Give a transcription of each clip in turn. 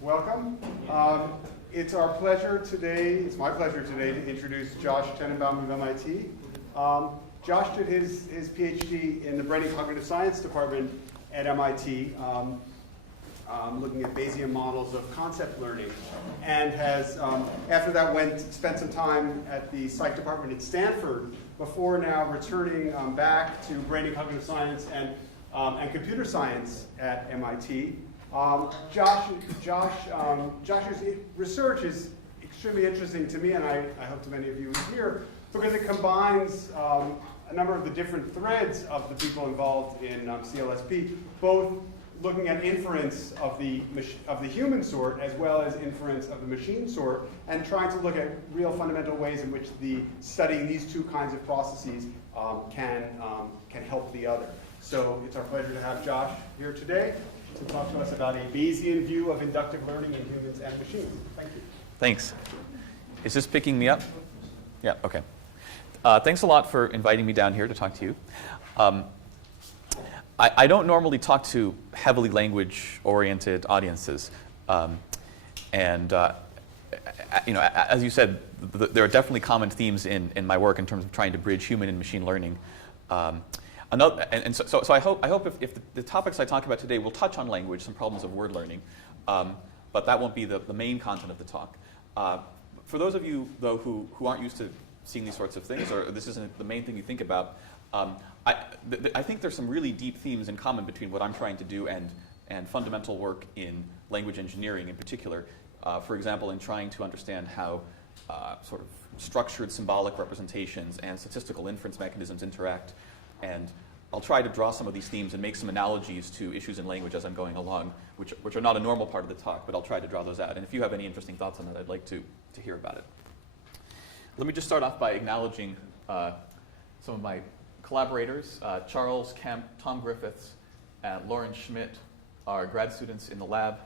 Welcome. It's my pleasure today to introduce Josh Tenebaum of MIT. Josh did his PhD in the Brain and Cognitive Science department at MIT, looking at Bayesian models of concept learning, and has, after that, spent some time at the psych department at Stanford, before now returning back to Brain and Cognitive Science and computer science at MIT. Josh's research is extremely interesting to me, and I hope to many of you here, because it combines a number of the different threads of the people involved in CLSP, both looking at inference of the human sort as well as inference of the machine sort, and trying to look at real fundamental ways in which studying these two kinds of processes can help the other. So it's our pleasure to have Josh here today to talk to us about a Bayesian view of inductive learning in humans and machines. Thank you. Thanks. Is this picking me up? Yeah, okay. Thanks a lot for inviting me down here to talk to you. I don't normally talk to heavily language-oriented audiences. As you said, there are definitely common themes in my work in terms of trying to bridge human and machine learning. So I hope if the topics I talk about today will touch on language, some problems of word learning, but that won't be the main content of the talk. For those of you, though, who aren't used to seeing these sorts of things, or this isn't the main thing you think about, I think there's some really deep themes in common between what I'm trying to do and fundamental work in language engineering in particular. For example, in trying to understand how sort of structured symbolic representations and statistical inference mechanisms interact. And I'll try to draw some of these themes and make some analogies to issues in language as I'm going along, which are not a normal part of the talk, but I'll try to draw those out. And if you have any interesting thoughts on that, I'd like to hear about it. Let me just start off by acknowledging some of my collaborators. Charles Kemp, Tom Griffiths, and Lauren Schmidt are grad students in the lab.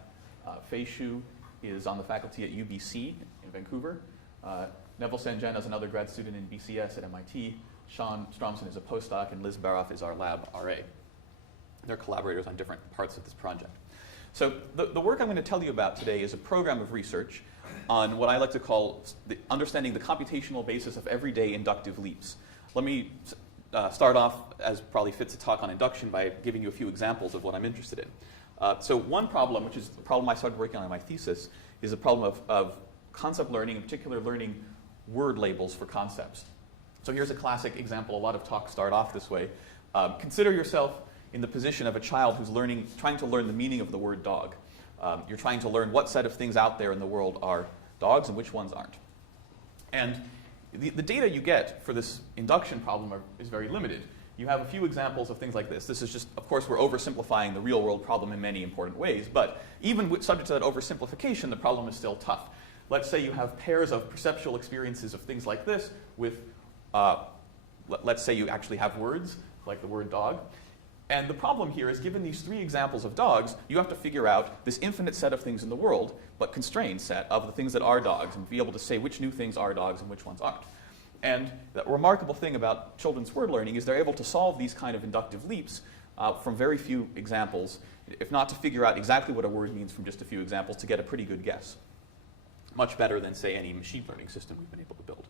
Fei Xu is on the faculty at UBC in Vancouver. Neville Sanjen is another grad student in BCS at MIT. Sean Stromson is a postdoc, and Liz Baroff is our lab RA. They're collaborators on different parts of this project. So the work I'm going to tell you about today is a program of research on what I like to call understanding the computational basis of everyday inductive leaps. Let me start off, as probably fits a talk on induction, by giving you a few examples of what I'm interested in. So one problem, which is the problem I started working on in my thesis, is the problem of concept learning, in particular learning word labels for concepts. So here's a classic example. A lot of talks start off this way. Consider yourself in the position of a child who's trying to learn the meaning of the word dog. You're trying to learn what set of things out there in the world are dogs and which ones aren't. And the data you get for this induction problem is very limited. You have a few examples of things like this. This is just, of course, we're oversimplifying the real world problem in many important ways, but even subject to that oversimplification, the problem is still tough. Let's say you have pairs of perceptual experiences of things like this with let's say you actually have words, like the word dog. And the problem here is, given these three examples of dogs, you have to figure out this infinite set of things in the world, but constrained set of the things that are dogs, and be able to say which new things are dogs and which ones aren't. And the remarkable thing about children's word learning is they're able to solve these kind of inductive leaps from very few examples, if not to figure out exactly what a word means from just a few examples, to get a pretty good guess. Much better than, say, any machine learning system we've been able to build.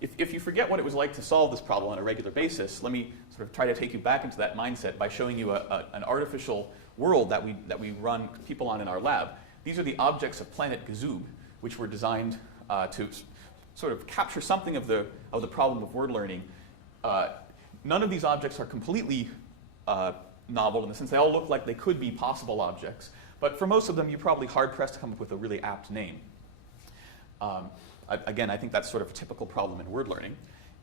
If you forget what it was like to solve this problem on a regular basis, let me sort of try to take you back into that mindset by showing you an artificial world that we run people on in our lab. These are the objects of planet Gazoob, which were designed to sort of capture something of the problem of word learning. None of these objects are completely novel in the sense they all look like they could be possible objects, but for most of them, you're probably hard-pressed to come up with a really apt name. Again, I think that's sort of a typical problem in word learning.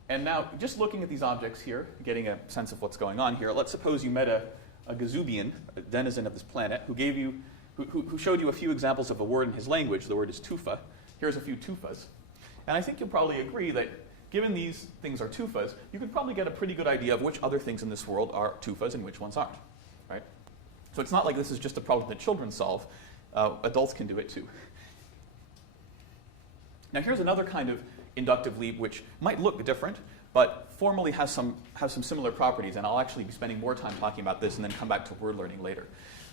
And now, just looking at these objects here, getting a sense of what's going on here, let's suppose you met a Gazoobian, a denizen of this planet, who showed you a few examples of a word in his language. The word is tufa. Here's a few tufas. And I think you'll probably agree that given these things are tufas, you could probably get a pretty good idea of which other things in this world are tufas and which ones aren't. Right? So it's not like this is just a problem that children solve. Adults can do it too. Now here's another kind of inductive leap which might look different, but formally has some similar properties, and I'll actually be spending more time talking about this and then come back to word learning later.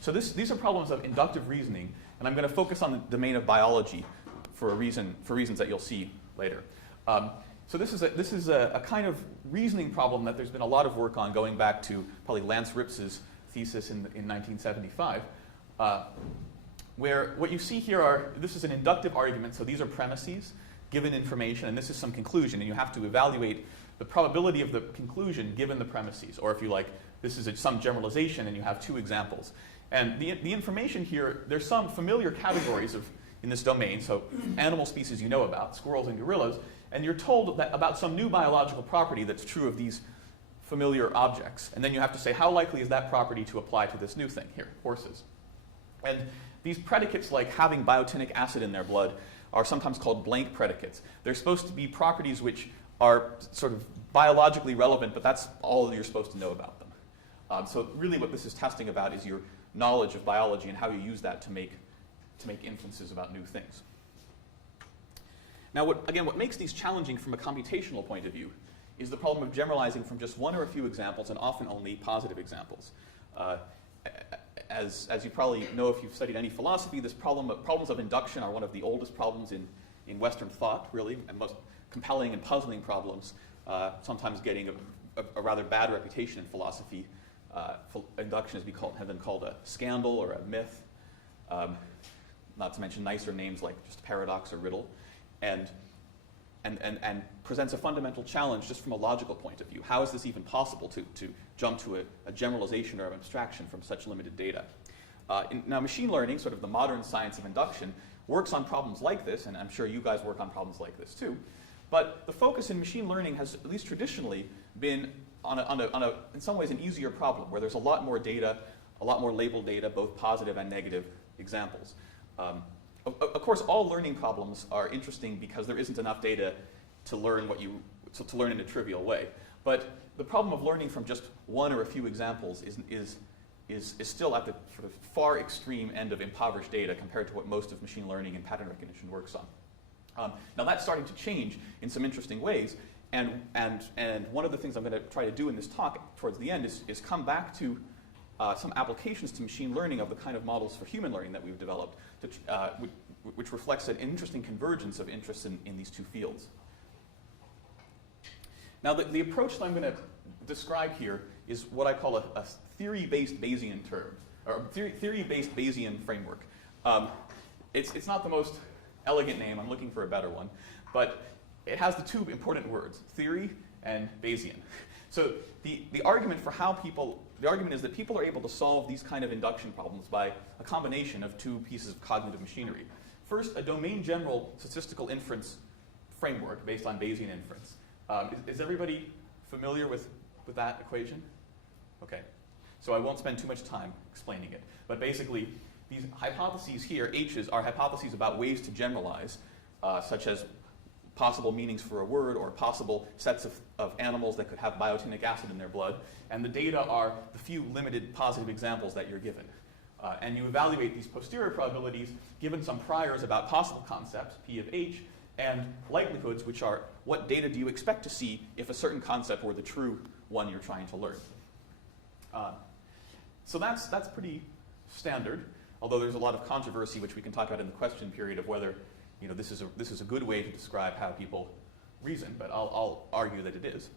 So these are problems of inductive reasoning, and I'm going to focus on the domain of biology for reasons that you'll see later. So this is a kind of reasoning problem that there's been a lot of work on going back to probably Lance Ripps's thesis in 1975, where what you see here this is an inductive argument, so these are premises, given information, and this is some conclusion, and you have to evaluate the probability of the conclusion given the premises, or if you like, this is some generalization and you have two examples. And the information here, there's some familiar categories in this domain, so animal species you know about, squirrels and gorillas, and you're told about some new biological property that's true of these familiar objects. And then you have to say, how likely is that property to apply to this new thing here, horses? And these predicates, like having biotinic acid in their blood, are sometimes called blank predicates. They're supposed to be properties which are sort of biologically relevant, but that's all you're supposed to know about them. So really what this is testing about is your knowledge of biology and how you use that to make inferences about new things. Now, what makes these challenging from a computational point of view is the problem of generalizing from just one or a few examples, and often only positive examples. As you probably know if you've studied any philosophy, problems of induction are one of the oldest problems in Western thought, really, and most compelling and puzzling problems, sometimes getting a rather bad reputation in philosophy. Induction has been called a scandal or a myth, not to mention nicer names like just paradox or riddle, and presents a fundamental challenge just from a logical point of view. How is this even possible to jump to a generalization or an abstraction from such limited data? Now, machine learning, sort of the modern science of induction, works on problems like this, and I'm sure you guys work on problems like this too. But the focus in machine learning has, at least traditionally, been on in some ways, an easier problem, where there's a lot more data, a lot more labeled data, both positive and negative examples. Of course, all learning problems are interesting because there isn't enough data to learn to learn in a trivial way. But the problem of learning from just one or a few examples is still at the sort of far extreme end of impoverished data compared to what most of machine learning and pattern recognition works on. Now that's starting to change in some interesting ways, and one of the things I'm going to try to do in this talk towards the end is come back to some applications to machine learning of the kind of models for human learning that we've developed, which reflects an interesting convergence of interests in these two fields. Now, the approach that I'm going to describe here is what I call a theory-based Bayesian term, or theory-based Bayesian framework. It's not the most elegant name. I'm looking for a better one, but it has the two important words: theory and Bayesian. So the argument is that people are able to solve these kind of induction problems by a combination of two pieces of cognitive machinery. First, a domain-general statistical inference framework based on Bayesian inference. Is everybody familiar with that equation? Okay. So I won't spend too much time explaining it. But basically, these hypotheses here, H's, are hypotheses about ways to generalize, such as possible meanings for a word or possible sets of animals that could have biotinic acid in their blood. And the data are the few limited positive examples that you're given. And you evaluate these posterior probabilities given some priors about possible concepts, P of H, and likelihoods, which are what data do you expect to see if a certain concept were the true one you're trying to learn. So that's pretty standard, although there's a lot of controversy, which we can talk about in the question period, of whether this is a good way to describe how people reason, but I'll argue that it is.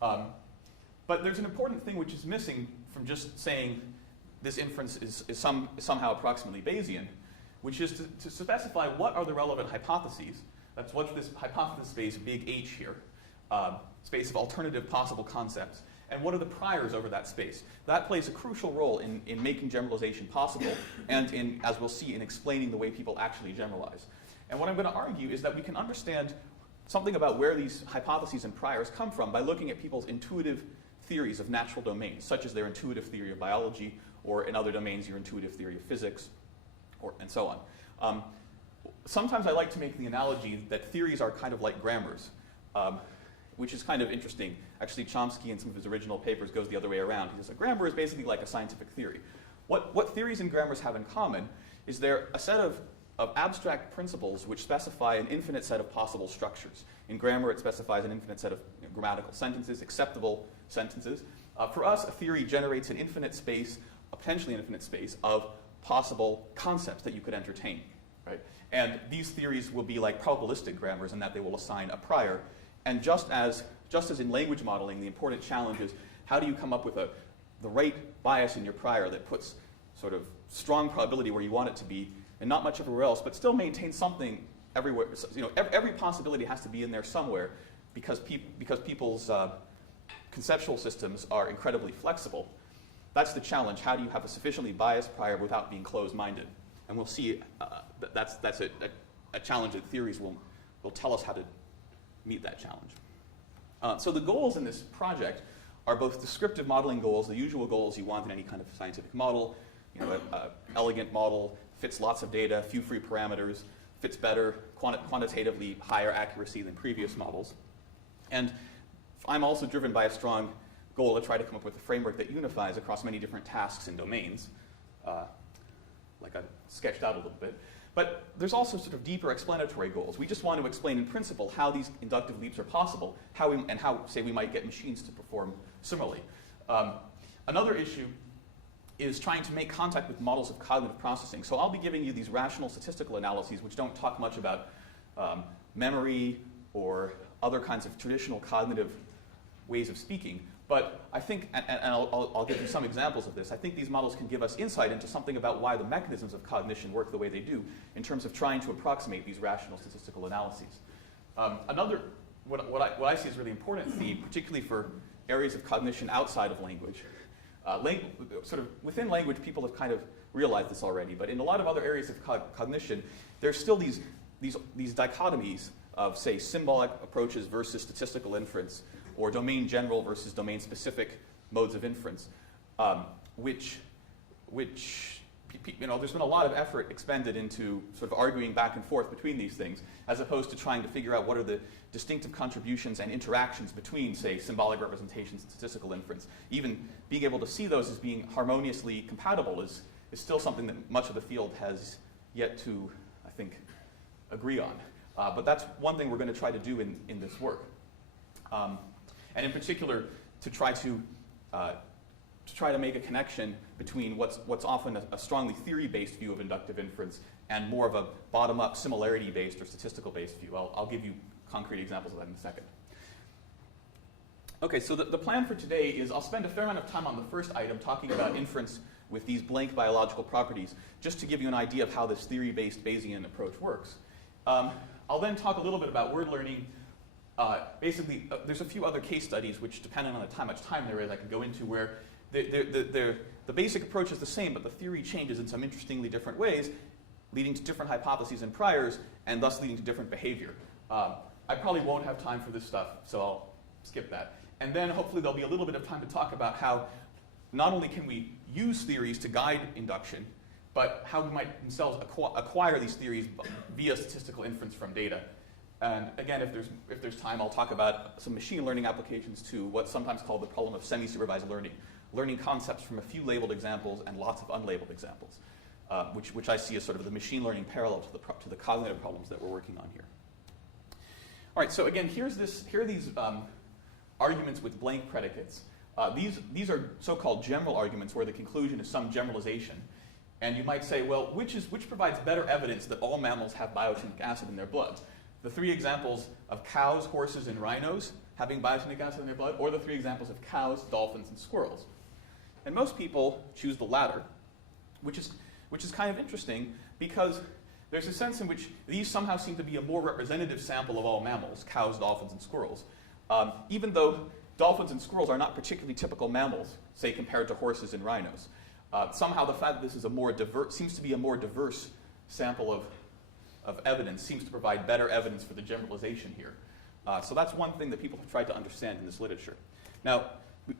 But there's an important thing which is missing from just saying this inference is somehow approximately Bayesian, which is to specify what are the relevant hypotheses. That's what's this hypothesis space, big H here, space of alternative possible concepts, and what are the priors over that space. That plays a crucial role in making generalization possible, and in, as we'll see, in explaining the way people actually generalize. And what I'm going to argue is that we can understand something about where these hypotheses and priors come from by looking at people's intuitive theories of natural domains, such as their intuitive theory of biology, or in other domains, your intuitive theory of physics, and so on. Sometimes I like to make the analogy that theories are kind of like grammars, which is kind of interesting. Actually, Chomsky in some of his original papers goes the other way around. He says a grammar is basically like a scientific theory. What theories and grammars have in common is they're a set of abstract principles which specify an infinite set of possible structures. In grammar, it specifies an infinite set of grammatical sentences, acceptable sentences. For us, a theory generates an infinite space potentially infinite space of possible concepts that you could entertain, right? And these theories will be like probabilistic grammars in that they will assign a prior. And just as in language modeling, the important challenge is how do you come up with the right bias in your prior that puts sort of strong probability where you want it to be and not much everywhere else, but still maintain something everywhere. You know, every possibility has to be in there somewhere because people's conceptual systems are incredibly flexible. That's the challenge. How do you have a sufficiently biased prior without being closed-minded? And we'll see that's a challenge that theories will tell us how to meet that challenge. So the goals in this project are both descriptive modeling goals, the usual goals you want in any kind of scientific model. You know, an elegant model, fits lots of data, few free parameters, fits better, quantitatively higher accuracy than previous models. And I'm also driven by a strong goal to try to come up with a framework that unifies across many different tasks and domains, like I sketched out a little bit. But there's also sort of deeper explanatory goals. We just want to explain in principle how these inductive leaps are possible, how, say, we might get machines to perform similarly. Another issue is trying to make contact with models of cognitive processing. So I'll be giving you these rational statistical analyses which don't talk much about memory or other kinds of traditional cognitive ways of speaking. But I think, and I'll give you some examples of this, I think these models can give us insight into something about why the mechanisms of cognition work the way they do in terms of trying to approximate these rational statistical analyses. What I see as really important theme, particularly for areas of cognition outside of language, sort of within language, people have kind of realized this already, but in a lot of other areas of cognition, there's still these dichotomies of, say, symbolic approaches versus statistical inference, or domain general versus domain specific modes of inference, which you know, there's been a lot of effort expended into sort of arguing back and forth between these things, as opposed to trying to figure out what are the distinctive contributions and interactions between, say, symbolic representations and statistical inference. Even being able to see those as being harmoniously compatible is still something that much of the field has yet to, I think, agree on. But that's one thing we're going to try to do in this work. And in particular, to try to make a connection between what's often a strongly theory-based view of inductive inference and more of a bottom-up similarity-based or statistical-based view. I'll give you concrete examples of that in a second. Okay, so the plan for today is I'll spend a fair amount of time on the first item talking about inference with these blank biological properties, just to give you an idea of how this theory-based Bayesian approach works. I'll then talk a little bit about word learning. Basically, there's a few other case studies which, depending on how much time there is, I can go into where the basic approach is the same, but the theory changes in some interestingly different ways, leading to different hypotheses and priors, and thus leading to different behavior. I probably won't have time for this stuff, so I'll skip that. And then hopefully there'll be a little bit of time to talk about how not only can we use theories to guide induction, but how we might themselves acquire these theories via statistical inference from data. And again, if there's time, I'll talk about some machine learning applications to what's sometimes called the problem of semi-supervised learning concepts from a few labeled examples and lots of unlabeled examples, which I see as sort of the machine learning parallel to the cognitive problems that we're working on here. All right, so again, here are these arguments with blank predicates. These are so-called general arguments where the conclusion is some generalization. And you might say, well, which provides better evidence that all mammals have biotinic acid in their blood? The three examples of cows, horses, and rhinos having biotinic acid in their blood, or the three examples of cows, dolphins, and squirrels. And most people choose the latter, which is kind of interesting because there's a sense in which these somehow seem to be a more representative sample of all mammals, cows, dolphins, and squirrels, even though dolphins and squirrels are not particularly typical mammals, say compared to horses and rhinos. Somehow the fact that this is seems to be a more diverse sample of evidence seems to provide better evidence for the generalization here. So that's one thing that people have tried to understand in this literature. Now,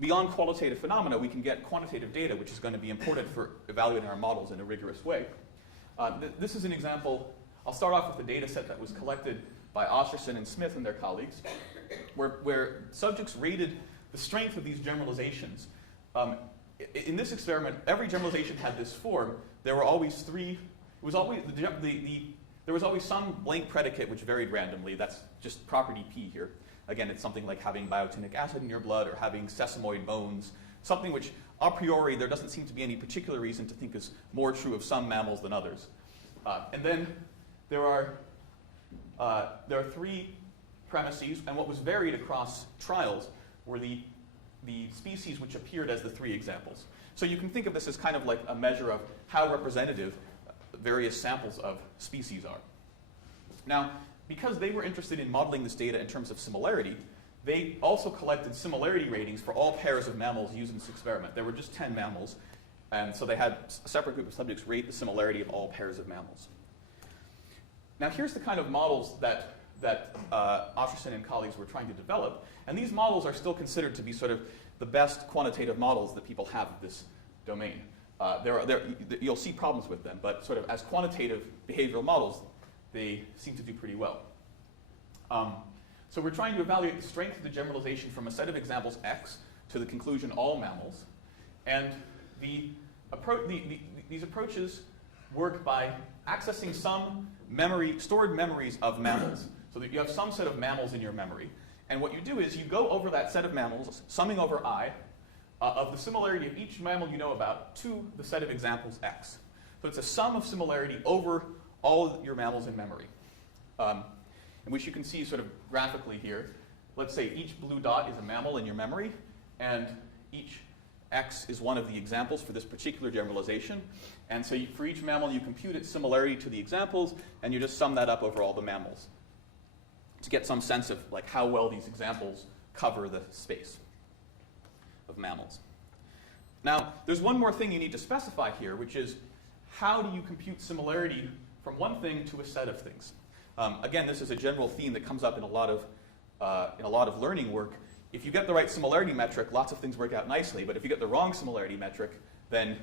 beyond qualitative phenomena, we can get quantitative data, which is going to be important for evaluating our models in a rigorous way. This is an example. I'll start off with the data set that was collected by Osterson and Smith and their colleagues, where subjects rated the strength of these generalizations. In this experiment, every generalization had this form. There were always three. It was always there was always some blank predicate which varied randomly. That's just property P here. Again, it's something like having biotinic acid in your blood or having sesamoid bones, something which a priori, there doesn't seem to be any particular reason to think is more true of some mammals than others. And then there are three premises, and what was varied across trials were the species which appeared as the three examples. So you can think of this as kind of like a measure of how representative various samples of species are. Now, because they were interested in modeling this data in terms of similarity, they also collected similarity ratings for all pairs of mammals used in this experiment. There were just 10 mammals, and so they had a separate group of subjects rate the similarity of all pairs of mammals. Now here's the kind of models that Otterson and colleagues were trying to develop, and these models are still considered to be sort of the best quantitative models that people have of this domain. You'll see problems with them, but sort of as quantitative behavioral models, they seem to do pretty well. So we're trying to evaluate the strength of the generalization from a set of examples X to the conclusion all mammals. And these approaches work by accessing some stored memories of mammals, so that you have some set of mammals in your memory. And what you do is you go over that set of mammals, summing over I, of the similarity of each mammal you know about to the set of examples X. So it's a sum of similarity over all of your mammals in memory. Which you can see sort of graphically here. Let's say each blue dot is a mammal in your memory, and each X is one of the examples for this particular generalization. And so for each mammal, you compute its similarity to the examples, and you just sum that up over all the mammals to get some sense of like how well these examples cover the space of mammals. Now, there's one more thing you need to specify here, which is how do you compute similarity from one thing to a set of things? Again, this is a general theme that comes up in a lot of learning work. If you get the right similarity metric, lots of things work out nicely. But if you get the wrong similarity metric, then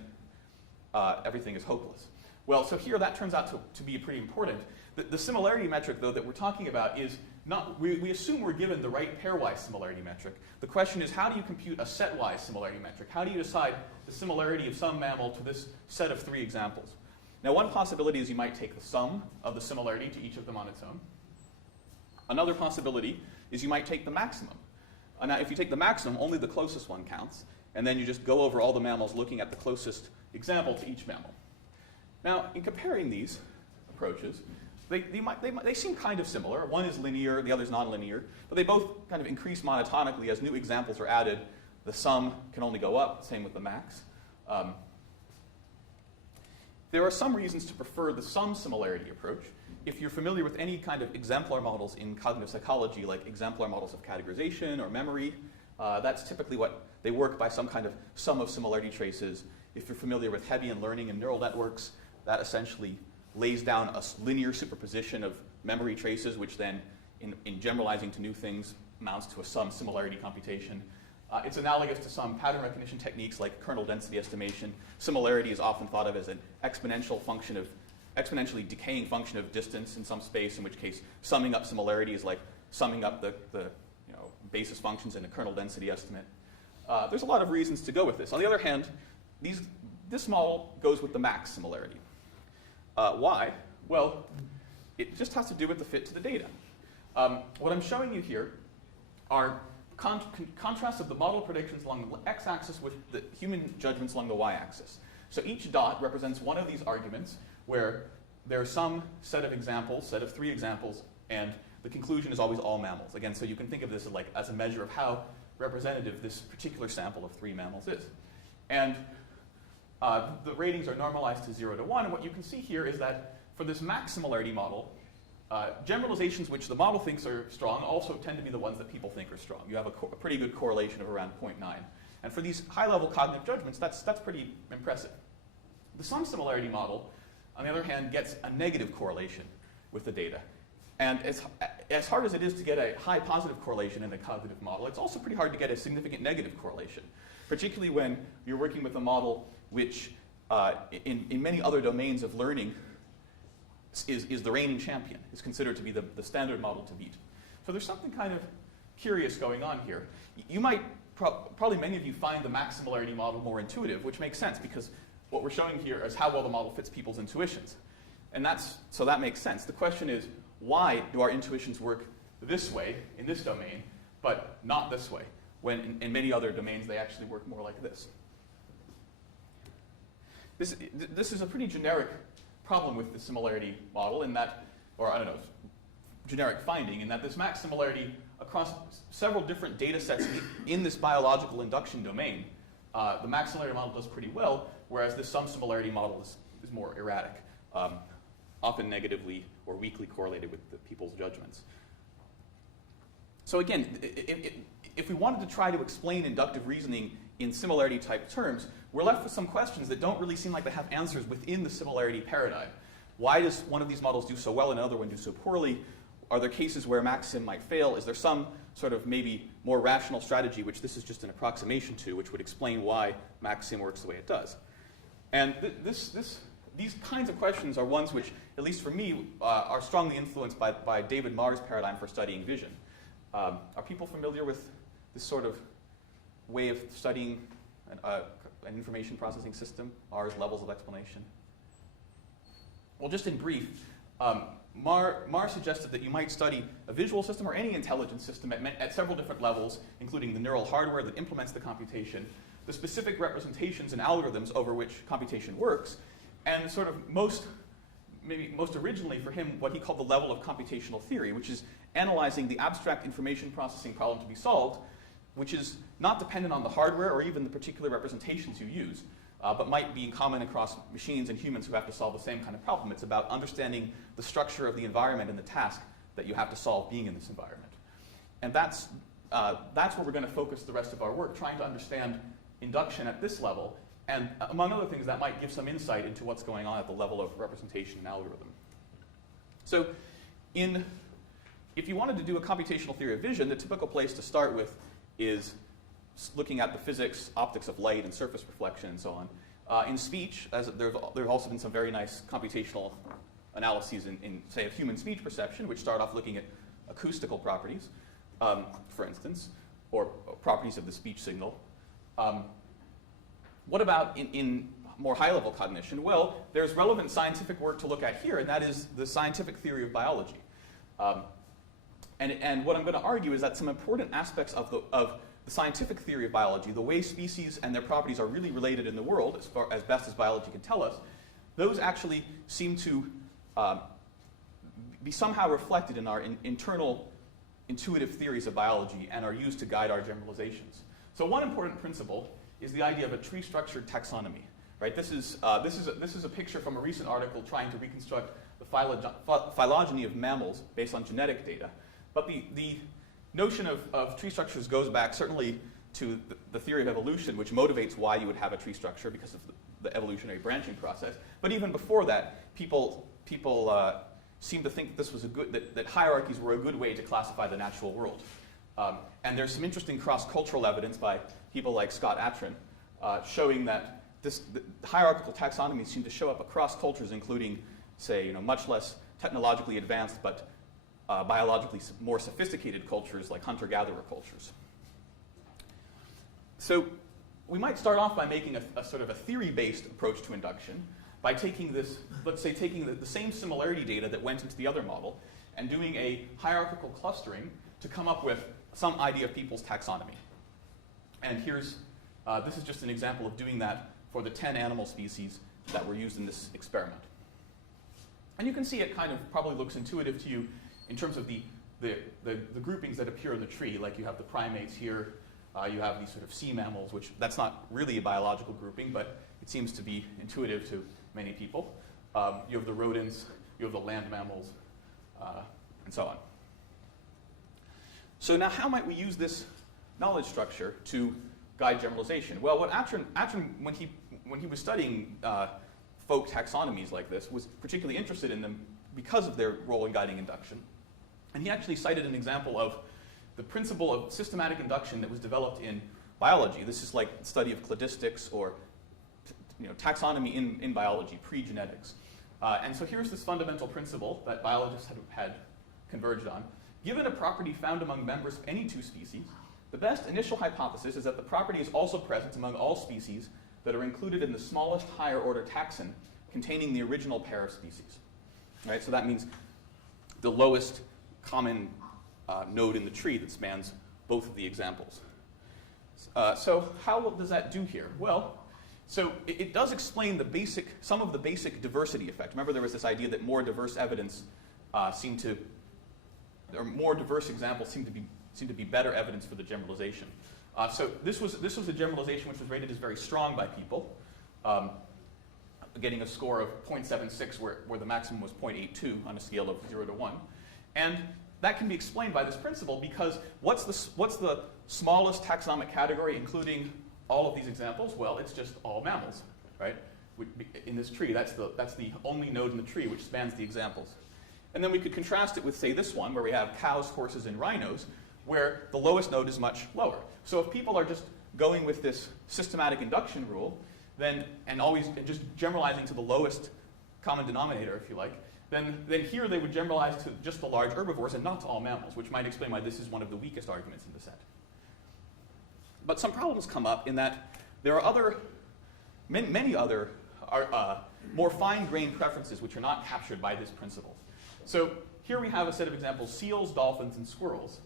everything is hopeless. Well, so here that turns out to be pretty important. The similarity metric, though, that we're talking about is not, we assume we're given the right pairwise similarity metric. The question is, how do you compute a setwise similarity metric? How do you decide the similarity of some mammal to this set of three examples? Now, one possibility is you might take the sum of the similarity to each of them on its own. Another possibility is you might take the maximum. Now, if you take the maximum, only the closest one counts, and then you just go over all the mammals looking at the closest example to each mammal. Now, in comparing these approaches, they seem kind of similar. One is linear, the other is nonlinear, but they both kind of increase monotonically as new examples are added. The sum can only go up, same with the max. There are some reasons to prefer the sum similarity approach. If you're familiar with any kind of exemplar models in cognitive psychology, like exemplar models of categorization or memory, that's typically what they work by some kind of sum of similarity traces. If you're familiar with Hebbian learning and neural networks, that essentially lays down a linear superposition of memory traces, which then, in generalizing to new things, amounts to a sum similarity computation. It's analogous to some pattern recognition techniques like kernel density estimation. Similarity is often thought of as an exponentially decaying function of distance in some space, in which case summing up similarity is like summing up the basis functions in a kernel density estimate. There's a lot of reasons to go with this. On the other hand, this model goes with the max similarity. Why? Well, it just has to do with the fit to the data. What I'm showing you here are contrasts of the model predictions along the x-axis with the human judgments along the y-axis. So each dot represents one of these arguments where there's some set of examples, set of three examples, and the conclusion is always all mammals. Again, so you can think of this as a measure of how representative this particular sample of three mammals is. And the ratings are normalized to 0 to 1, and what you can see here is that for this max similarity model, generalizations which the model thinks are strong also tend to be the ones that people think are strong. You have a pretty good correlation of around 0.9. And for these high-level cognitive judgments, that's pretty impressive. The sum similarity model, on the other hand, gets a negative correlation with the data. And as hard as it is to get a high positive correlation in a cognitive model, it's also pretty hard to get a significant negative correlation, particularly when you're working with a model which, in many other domains of learning, is the reigning champion, is considered to be the standard model to beat. So there's something kind of curious going on here. You might, probably many of you find the max similarity model more intuitive, which makes sense because what we're showing here is how well the model fits people's intuitions. And so that makes sense. The question is, why do our intuitions work this way in this domain, but not this way, when in many other domains they actually work more like this? this is a pretty generic problem with the similarity model in that, or I don't know, generic finding in that this max similarity across several different data sets in this biological induction domain, the max similarity model does pretty well, whereas this sum similarity model is more erratic, often negatively or weakly correlated with the people's judgments. So again, if we wanted to try to explain inductive reasoning in similarity type terms, we're left with some questions that don't really seem like they have answers within the similarity paradigm. Why does one of these models do so well and another one do so poorly? Are there cases where maxim might fail? Is there some sort of maybe more rational strategy, which this is just an approximation to, which would explain why maxim works the way it does? And these kinds of questions are ones which, at least for me, are strongly influenced by David Marr's paradigm for studying vision. Are people familiar with this sort of way of studying an information processing system, Marr's levels of explanation? Well, just in brief, Marr suggested that you might study a visual system or any intelligence system at several different levels, including the neural hardware that implements the computation, the specific representations and algorithms over which computation works, and sort of maybe most originally for him, what he called the level of computational theory, which is analyzing the abstract information processing problem to be solved, which is not dependent on the hardware or even the particular representations you use, but might be in common across machines and humans who have to solve the same kind of problem. It's about understanding the structure of the environment and the task that you have to solve being in this environment. And that's where we're going to focus the rest of our work, trying to understand induction at this level. And among other things, that might give some insight into what's going on at the level of representation and algorithm. So if you wanted to do a computational theory of vision, the typical place to start with is looking at the physics, optics of light and surface reflection and so on. In speech, there have also been some very nice computational analyses in, say, of human speech perception, which start off looking at acoustical properties, for instance, or properties of the speech signal. What about in more high-level cognition? Well, there's relevant scientific work to look at here, and that is the scientific theory of biology. And what I'm going to argue is that some important aspects of the scientific theory of biology, the way species and their properties are really related in the world, as best as biology can tell us, those actually seem to be somehow reflected in our internal intuitive theories of biology and are used to guide our generalizations. So one important principle is the idea of a tree-structured taxonomy. Right? This is a picture from a recent article trying to reconstruct the phylogeny of mammals based on genetic data. But the notion of tree structures goes back certainly to the theory of evolution, which motivates why you would have a tree structure because of the evolutionary branching process. But even before that, people seem to think this was that hierarchies were a good way to classify the natural world. And there's some interesting cross-cultural evidence by people like Scott Atran showing that the hierarchical taxonomies seem to show up across cultures, including, say, much less technologically advanced but biologically more sophisticated cultures like hunter-gatherer cultures. So we might start off by making a sort of a theory-based approach to induction by taking this, let's say, taking the same similarity data that went into the other model and doing a hierarchical clustering to come up with some idea of people's taxonomy. And this is just an example of doing that for the 10 animal species that were used in this experiment. And you can see it kind of probably looks intuitive to you in terms of the groupings that appear in the tree. Like you have the primates here, you have these sort of sea mammals, which that's not really a biological grouping, but it seems to be intuitive to many people. You have the rodents, you have the land mammals, and so on. So now how might we use this knowledge structure to guide generalization? Well, what Atran when he was studying folk taxonomies like this, was particularly interested in them because of their role in guiding induction. And he actually cited an example of the principle of systematic induction that was developed in biology. This is like the study of cladistics or taxonomy in biology, pre-genetics. And so here's this fundamental principle that biologists had converged on. Given a property found among members of any two species, the best initial hypothesis is that the property is also present among all species that are included in the smallest higher order taxon containing the original pair of species. Right? So that means the lowest common node in the tree that spans both of the examples. So how does that do here? Well, So it does explain some of the basic diversity effect. Remember, there was this idea that more diverse evidence more diverse examples seem to be better evidence for the generalization. So this was a generalization which was rated as very strong by people, getting a score of 0.76 where the maximum was 0.82 on a scale of 0 to 1. And that can be explained by this principle because what's the smallest taxonomic category including all of these examples? Well, it's just all mammals, right? In this tree, that's the only node in the tree which spans the examples. And then we could contrast it with, say, this one, where we have cows, horses, and rhinos, where the lowest node is much lower. So if people are just going with this systematic induction rule, and just generalizing to the lowest common denominator, if you like, then here they would generalize to just the large herbivores and not to all mammals, which might explain why this is one of the weakest arguments in the set. But some problems come up in that there are many other more fine-grained preferences which are not captured by this principle. So here we have a set of examples: seals, dolphins, and squirrels,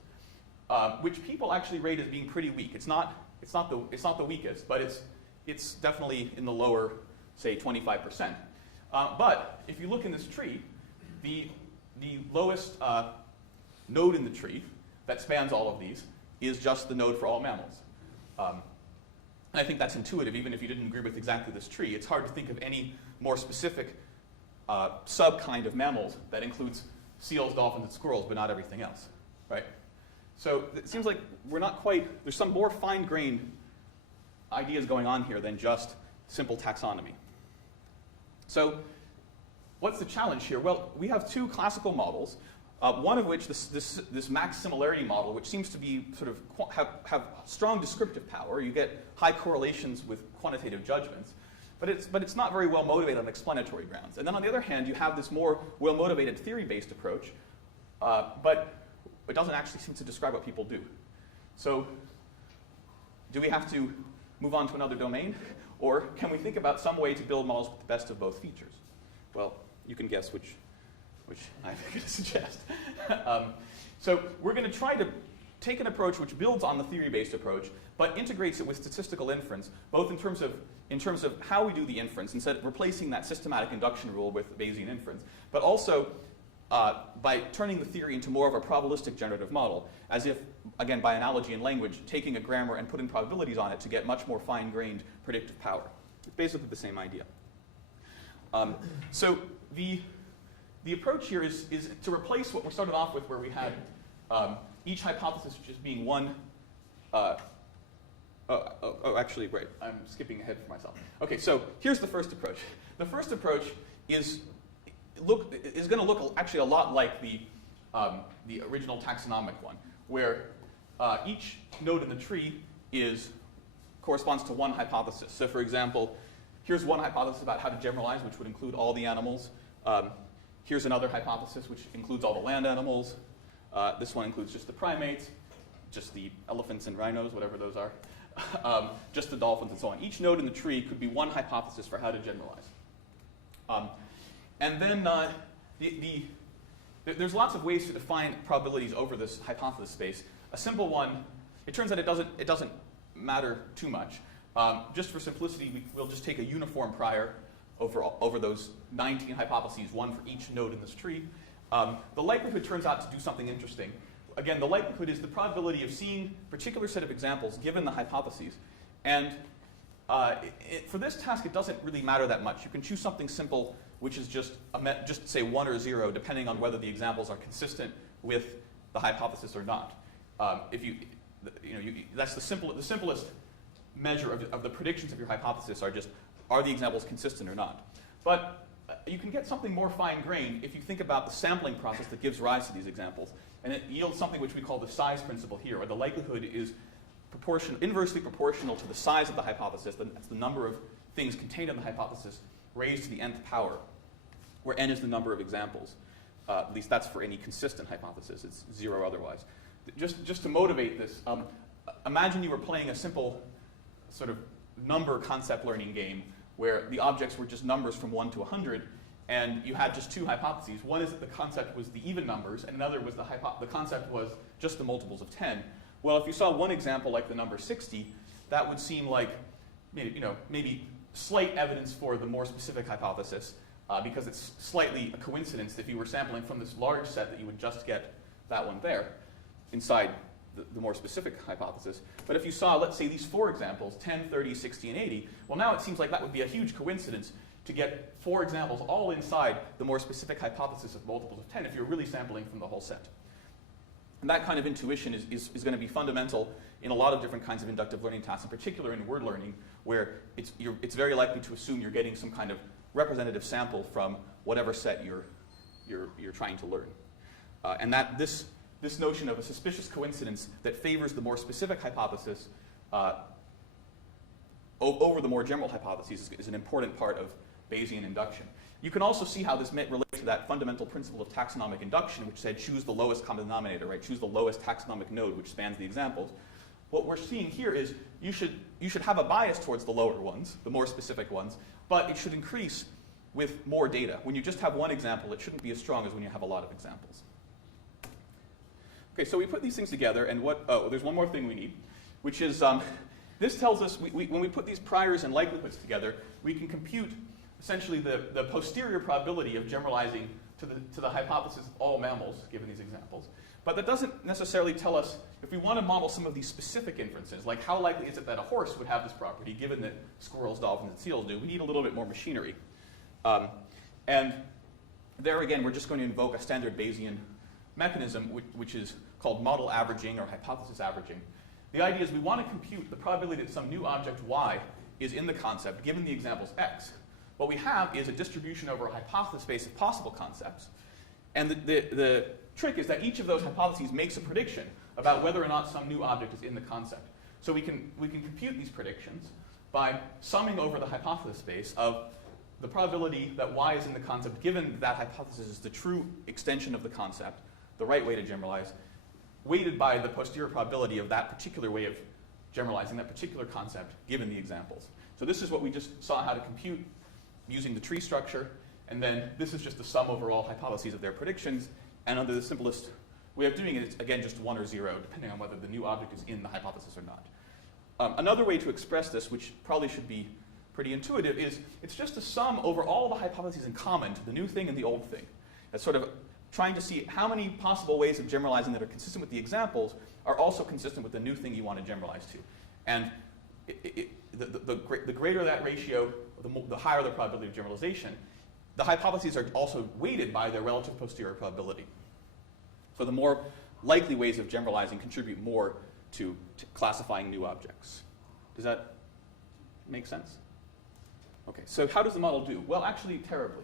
which people actually rate as being pretty weak. It's not the weakest, but it's definitely in the lower, say, 25%. But if you look in this tree, the lowest node in the tree that spans all of these is just the node for all mammals. And I think that's intuitive, even if you didn't agree with exactly this tree. It's hard to think of any more specific sub-kind of mammals that includes seals, dolphins, and squirrels, but not everything else, right? So it seems like there's some more fine-grained ideas going on here than just simple taxonomy. So what's the challenge here? Well, we have two classical models, one of which, this max similarity model, which seems to be sort of have strong descriptive power. You get high correlations with quantitative judgments, but it's not very well motivated on explanatory grounds. And then on the other hand, you have this more well-motivated theory-based approach, but it doesn't actually seem to describe what people do. So do we have to move on to another domain? Or can we think about some way to build models with the best of both features? Well, you can guess which I'm going to suggest. So we're going to try to take an approach which builds on the theory-based approach, but integrates it with statistical inference, both in terms of how we do the inference, instead of replacing that systematic induction rule with Bayesian inference, but also by turning the theory into more of a probabilistic generative model, as if, again, by analogy in language, taking a grammar and putting probabilities on it to get much more fine-grained predictive power. It's basically the same idea. So the approach here is to replace what we started off with, where we had each hypothesis just being one. Actually, wait, I'm skipping ahead for myself. Okay, so here's the first approach. The first approach is going to look actually a lot like the original taxonomic one, where each node in the tree corresponds to one hypothesis. So, for example, here's one hypothesis about how to generalize, which would include all the animals. Here's another hypothesis which includes all the land animals. This one includes just the primates, just the elephants and rhinos, whatever those are, just the dolphins and so on. Each node in the tree could be one hypothesis for how to generalize. And then there's lots of ways to define probabilities over this hypothesis space. A simple one, it turns out it doesn't matter too much. Just for simplicity, we'll just take a uniform prior over those 19 hypotheses, one for each node in this tree. The likelihood turns out to do something interesting. Again, the likelihood is the probability of seeing a particular set of examples given the hypotheses. And for this task, it doesn't really matter that much. You can choose something simple, which is just say 1 or 0, depending on whether the examples are consistent with the hypothesis or not. That's the simplest measure of the predictions of your hypothesis are the examples consistent or not. But you can get something more fine-grained if you think about the sampling process that gives rise to these examples. And it yields something which we call the size principle here, where the likelihood is inversely proportional to the size of the hypothesis. That's the number of things contained in the hypothesis raised to the nth power, where n is the number of examples. At least that's for any consistent hypothesis. It's 0 otherwise. Just to motivate this, imagine you were playing a simple sort of number concept learning game where the objects were just numbers from 1 to 100, and you had just two hypotheses. One is that the concept was the even numbers, and another was the concept was just the multiples of 10. Well, if you saw one example like the number 60, that would seem like maybe slight evidence for the more specific hypothesis, because it's slightly a coincidence that if you were sampling from this large set that you would just get that one there inside the more specific hypothesis. But if you saw, let's say, these 4 examples, 10, 30, 60, and 80, well, now it seems like that would be a huge coincidence to get 4 examples all inside the more specific hypothesis of multiples of 10 if you're really sampling from the whole set. And that kind of intuition is going to be fundamental in a lot of different kinds of inductive learning tasks, in particular in word learning, where it's very likely to assume you're getting some kind of representative sample from whatever set you're trying to learn. And that this notion of a suspicious coincidence that favors the more specific hypothesis over the more general hypotheses is an important part of Bayesian induction. You can also see how this relates to that fundamental principle of taxonomic induction, which said choose the lowest common denominator, right? Choose the lowest taxonomic node, which spans the examples. What we're seeing here is you should have a bias towards the lower ones, the more specific ones, but it should increase with more data. When you just have one example, it shouldn't be as strong as when you have a lot of examples. Okay, so we put these things together, and there's one more thing we need, which is this tells us when we put these priors and likelihoods together, we can compute essentially the posterior probability of generalizing to the hypothesis of all mammals, given these examples. But that doesn't necessarily tell us, if we want to model some of these specific inferences, like how likely is it that a horse would have this property, given that squirrels, dolphins, and seals do, we need a little bit more machinery. And there again, we're just going to invoke a standard Bayesian mechanism, which is called model averaging or hypothesis averaging. The idea is we want to compute the probability that some new object y is in the concept, given the examples x. What we have is a distribution over a hypothesis space of possible concepts. And the trick is that each of those hypotheses makes a prediction about whether or not some new object is in the concept. So we can compute these predictions by summing over the hypothesis space of the probability that y is in the concept, given that hypothesis is the true extension of the concept, the right way to generalize, weighted by the posterior probability of that particular way of generalizing that particular concept, given the examples. So this is what we just saw how to compute using the tree structure, and then this is just the sum over all hypotheses of their predictions, and under the simplest way of doing it, it's again just 1 or 0, depending on whether the new object is in the hypothesis or not. Another way to express this, which probably should be pretty intuitive, is it's just a sum over all the hypotheses in common to the new thing and the old thing. It's sort of trying to see how many possible ways of generalizing that are consistent with the examples are also consistent with the new thing you want to generalize to. And the greater that ratio, the higher the probability of generalization. The hypotheses are also weighted by their relative posterior probability. So the more likely ways of generalizing contribute more to classifying new objects. Does that make sense? Okay, so how does the model do? Well, actually, terribly.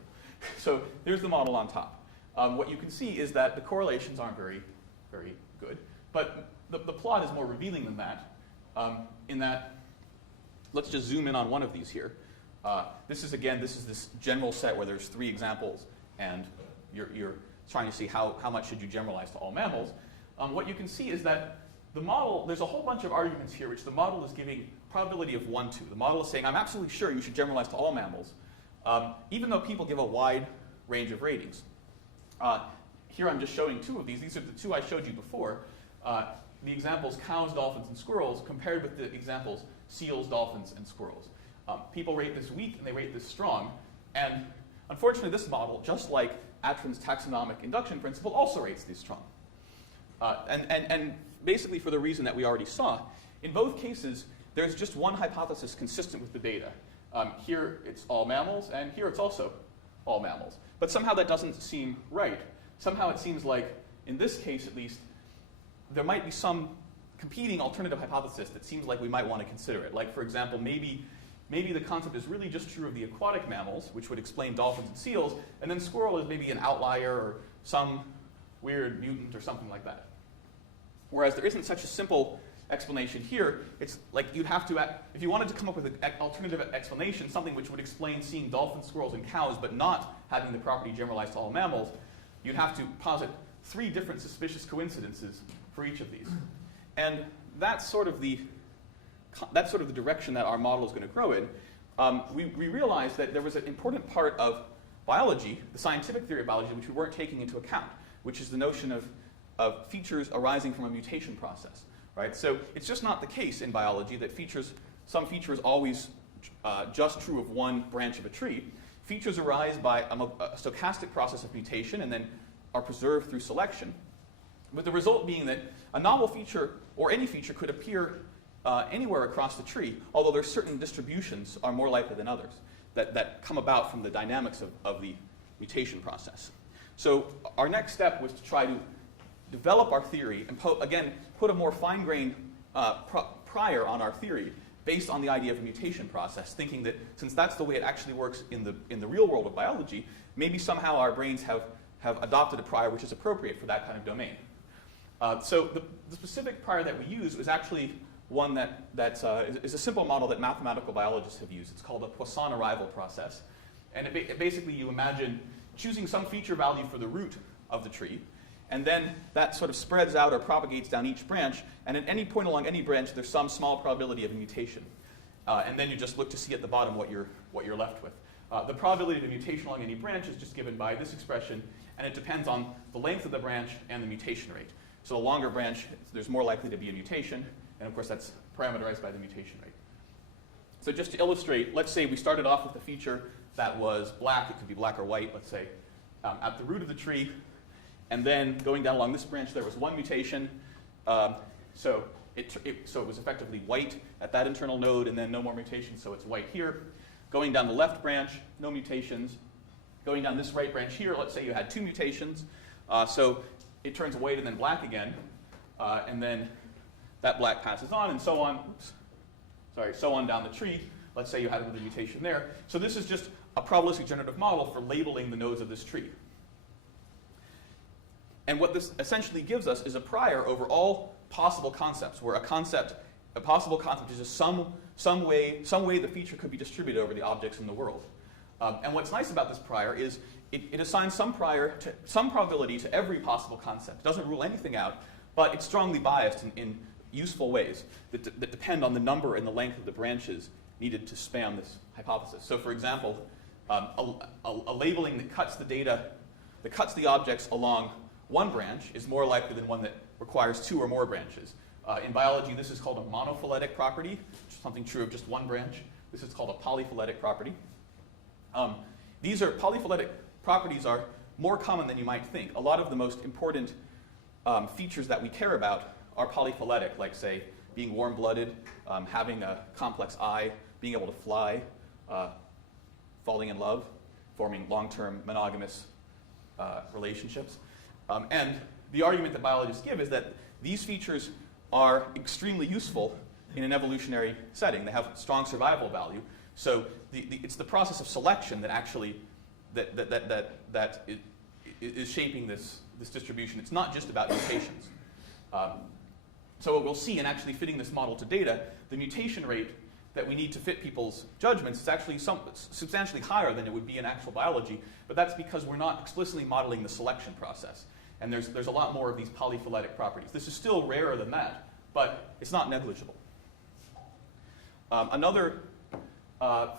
So here's the model on top. What you can see is that the correlations aren't very, very good, but the plot is more revealing than that, in that, let's just zoom in on one of these here. This is this general set where there's 3 examples, and you're trying to see how much should you generalize to all mammals. What you can see is that the model, there's a whole bunch of arguments here which the model is giving probability of 1 to. The model is saying, I'm absolutely sure you should generalize to all mammals, even though people give a wide range of ratings. Here I'm just showing 2 of these. These are the 2 I showed you before. The examples cows, dolphins, and squirrels compared with the examples seals, dolphins, and squirrels. People rate this weak and they rate this strong. And unfortunately, this model, just like Atrin's taxonomic induction principle, also rates these strong. And basically for the reason that we already saw, in both cases, there's just one hypothesis consistent with the data. Here it's all mammals, and here it's also all mammals. But somehow that doesn't seem right. Somehow it seems like, in this case at least, there might be some competing alternative hypothesis that seems like we might want to consider it. Like, for example, maybe the concept is really just true of the aquatic mammals, which would explain dolphins and seals, and then squirrel is maybe an outlier or some weird mutant or something like that. Whereas there isn't such a simple explanation here. It's like you'd have to, if you wanted to come up with an alternative explanation, something which would explain seeing dolphins, squirrels, and cows, but not having the property generalized to all mammals, you'd have to posit 3 different suspicious coincidences for each of these. And that's sort of the direction that our model is going to grow in. We realized that there was an important part of biology, the scientific theory of biology, which we weren't taking into account, which is the notion of features arising from a mutation process. Right? So it's just not the case in biology that some features always just true of one branch of a tree. Features arise by a stochastic process of mutation and then are preserved through selection, with the result being that a novel feature or any feature could appear anywhere across the tree, although there are certain distributions are more likely than others that come about from the dynamics of the mutation process. So our next step was to try to develop our theory and, again, put a more fine-grained prior on our theory based on the idea of a mutation process, thinking that since that's the way it actually works in the real world of biology, maybe somehow our brains have adopted a prior which is appropriate for that kind of domain. So the specific prior that we use is actually one that is a simple model that mathematical biologists have used. It's called a Poisson arrival process. And basically you imagine choosing some feature value for the root of the tree, and then that sort of spreads out or propagates down each branch, and at any point along any branch there's some small probability of a mutation. And then you just look to see at the bottom what you're left with. The probability of a mutation along any branch is just given by this expression, and it depends on the length of the branch and the mutation rate. So the longer branch, there's more likely to be a mutation, and of course that's parameterized by the mutation rate. So just to illustrate, let's say we started off with a feature that was black. It could be black or white, let's say, at the root of the tree. And then going down along this branch, there was one mutation. So it was effectively white at that internal node, and then no more mutations, so it's white here. Going down the left branch, no mutations. Going down this right branch here, let's say you had two mutations. So it turns white and then black again. And then that black passes on, and so on. So on down the tree. Let's say you had another mutation there. So this is just a probabilistic generative model for labeling the nodes of this tree. And what this essentially gives us is a prior over all possible concepts, where a possible concept is just some way the feature could be distributed over the objects in the world. And what's nice about this prior is it assigns some probability to every possible concept. It doesn't rule anything out, but it's strongly biased in useful ways that depend on the number and the length of the branches needed to span this hypothesis. So for example, a labeling that cuts the data, that cuts the objects along one branch is more likely than one that requires two or more branches. In biology, this is called a monophyletic property, something true of just one branch. This is called a polyphyletic property. Polyphyletic properties are more common than you might think. A lot of the most important features that we care about are polyphyletic, like, say, being warm-blooded, having a complex eye, being able to fly, falling in love, forming long-term monogamous relationships. And the argument that biologists give is that these features are extremely useful in an evolutionary setting. They have strong survival value. So it's the process of selection that actually is shaping this distribution. It's not just about mutations. So what we'll see in actually fitting this model to data, the mutation rate that we need to fit people's judgments is actually substantially higher than it would be in actual biology, but that's because we're not explicitly modeling the selection process. And there's a lot more of these polyphyletic properties. This is still rarer than that, but it's not negligible. Another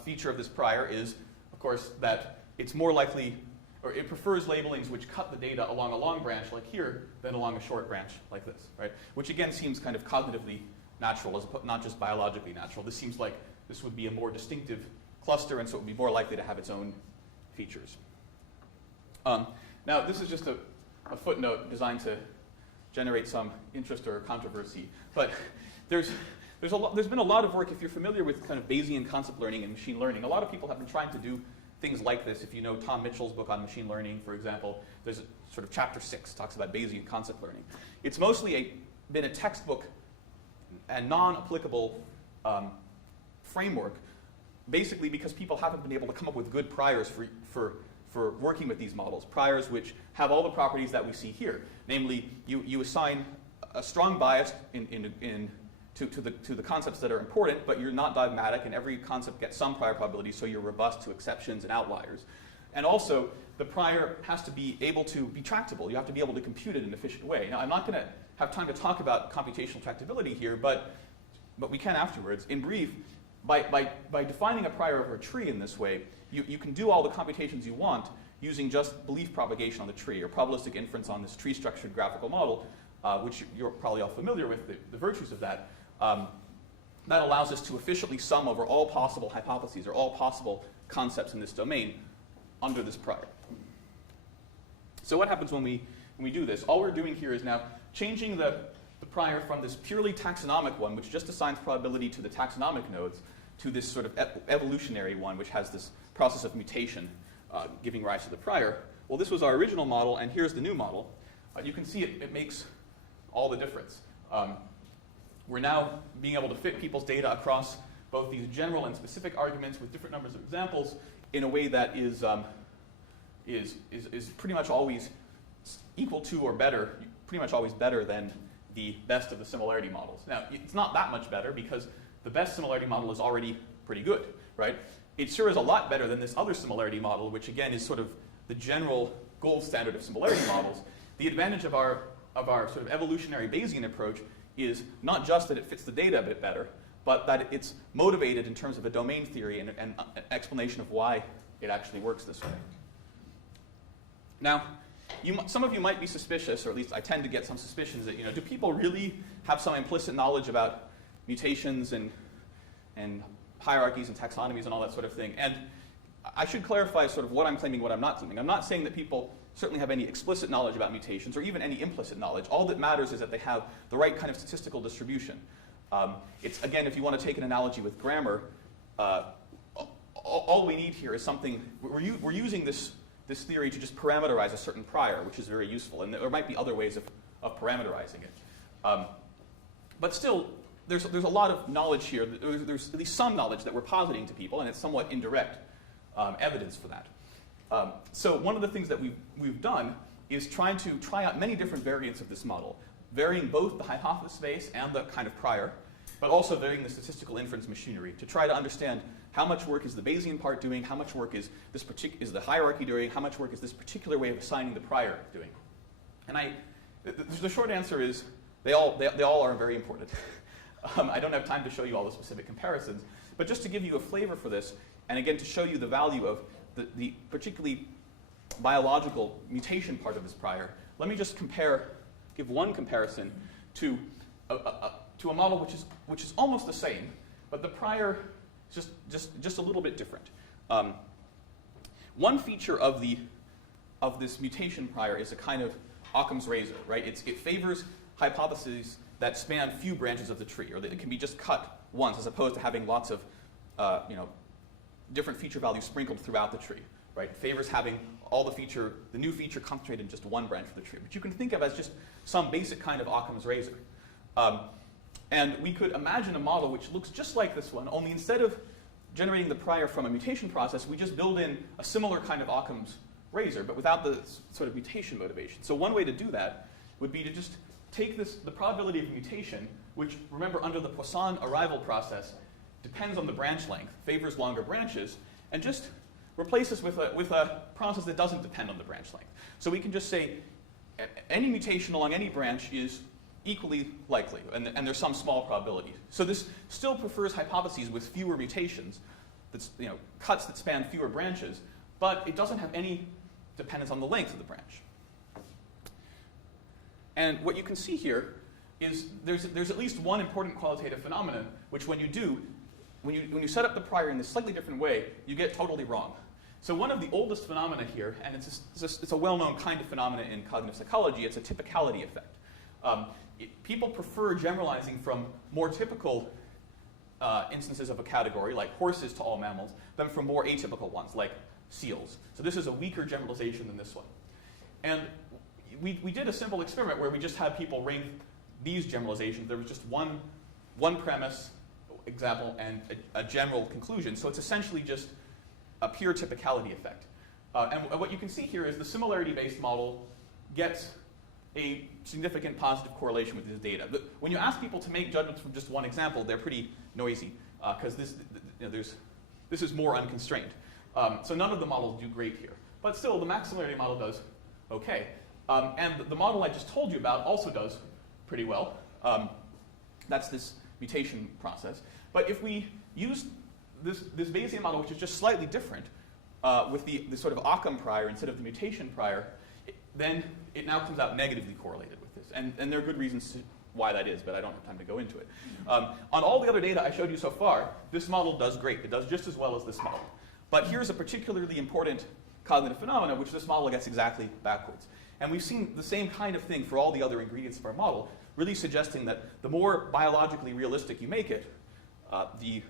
feature of this prior is, of course, that it's more likely, or it prefers labelings which cut the data along a long branch like here than along a short branch like this, right? Which again seems kind of cognitively natural, not just biologically natural. This seems like this would be a more distinctive cluster, and so it would be more likely to have its own features. Now, this is just a footnote designed to generate some interest or controversy, but there's been a lot of work, if you're familiar with kind of Bayesian concept learning and machine learning, a lot of people have been trying to do things like this. If you know Tom Mitchell's book on machine learning, for example, there's a sort of chapter 6 talks about Bayesian concept learning. It's mostly been a textbook and non-applicable framework, basically because people haven't been able to come up with good priors for working with these models, priors which have all the properties that we see here. Namely, you assign a strong bias to the concepts that are important, but you're not dogmatic, and every concept gets some prior probability, so you're robust to exceptions and outliers. And also, the prior has to be able to be tractable. You have to be able to compute it in an efficient way. Now, I'm not going to have time to talk about computational tractability here, but we can afterwards. In brief, by defining a prior over a tree in this way, you can do all the computations you want using just belief propagation on the tree, or probabilistic inference on this tree-structured graphical model, which you're probably all familiar with, the virtues of that. that allows us to efficiently sum over all possible hypotheses or all possible concepts in this domain under this prior. So what happens when we do this? All we're doing here is now changing the prior from this purely taxonomic one, which just assigns probability to the taxonomic nodes, to this sort of evolutionary one, which has this process of mutation giving rise to the prior. Well, this was our original model, and here's the new model. You can see it makes all the difference. We're now being able to fit people's data across both these general and specific arguments with different numbers of examples in a way that is pretty much always equal to or better, pretty much always better than the best of the similarity models. Now, it's not that much better because the best similarity model is already pretty good, right? It sure is a lot better than this other similarity model, which again is sort of the general gold standard of similarity models. The advantage of our sort of evolutionary Bayesian approach is not just that it fits the data a bit better, but that it's motivated in terms of a domain theory and an explanation of why it actually works this way. Now, some of you might be suspicious, or at least I tend to get some suspicions that, do people really have some implicit knowledge about mutations and hierarchies and taxonomies and all that sort of thing? And I should clarify sort of what I'm claiming, what I'm not claiming. I'm not saying that people certainly have any explicit knowledge about mutations or even any implicit knowledge. All that matters is that they have the right kind of statistical distribution. It's, again, if you want to take an analogy with grammar, all we need here is something, we're using this theory to just parameterize a certain prior, which is very useful. And there might be other ways of parameterizing it. But still, there's a lot of knowledge here. There's at least some knowledge that we're positing to people, and it's somewhat indirect evidence for that. So one of the things that we've done is try out many different variants of this model, varying both the hypothesis space and the kind of prior, but also varying the statistical inference machinery to try to understand how much work is the Bayesian part doing, how much work is the hierarchy doing, how much work is this particular way of assigning the prior doing. And the short answer is they all are very important. I don't have time to show you all the specific comparisons, but just to give you a flavor for this, and again to show you the value of the particularly biological mutation part of this prior, let me just give one comparison to a model which is almost the same, but the prior is just a little bit different. One feature of this mutation prior is a kind of Occam's razor, right? It favors hypotheses that span few branches of the tree, or that it can be just cut once, as opposed to having lots of different feature values sprinkled throughout the tree, right? It favors having the new feature concentrated in just one branch of the tree, which you can think of as just some basic kind of Occam's razor. And we could imagine a model which looks just like this one, only instead of generating the prior from a mutation process, we just build in a similar kind of Occam's razor, but without the sort of mutation motivation. So one way to do that would be to just take the probability of mutation, which, remember, under the Poisson arrival process, depends on the branch length, favors longer branches, and just replace this with a process that doesn't depend on the branch length. So we can just say any mutation along any branch is equally likely, and there's some small probability. So this still prefers hypotheses with fewer mutations, cuts that span fewer branches, but it doesn't have any dependence on the length of the branch. And what you can see here is there's at least one important qualitative phenomenon, which when you set up the prior in this slightly different way, you get totally wrong. So one of the oldest phenomena here, and it's a well-known kind of phenomena in cognitive psychology, it's a typicality effect. People prefer generalizing from more typical instances of a category, like horses to all mammals, than from more atypical ones, like seals. So this is a weaker generalization than this one. And we did a simple experiment where we just had people ring these generalizations. There was just one premise, example, and a general conclusion. So it's essentially just a pure typicality effect. And what you can see here is the similarity-based model gets a significant positive correlation with this data. But when you ask people to make judgments from just one example, they're pretty noisy because this is more unconstrained. So none of the models do great here. But still, the max similarity model does okay. And the model I just told you about also does pretty well. That's this mutation process. But if we use this Bayesian model, which is just slightly different, with the sort of Occam prior instead of the mutation prior, then it now comes out negatively correlated with this. And there are good reasons why that is, but I don't have time to go into it. On all the other data I showed you so far, this model does great. It does just as well as this model. But here's a particularly important cognitive phenomenon, which this model gets exactly backwards. And we've seen the same kind of thing for all the other ingredients of our model, really suggesting that the more biologically realistic you make it, the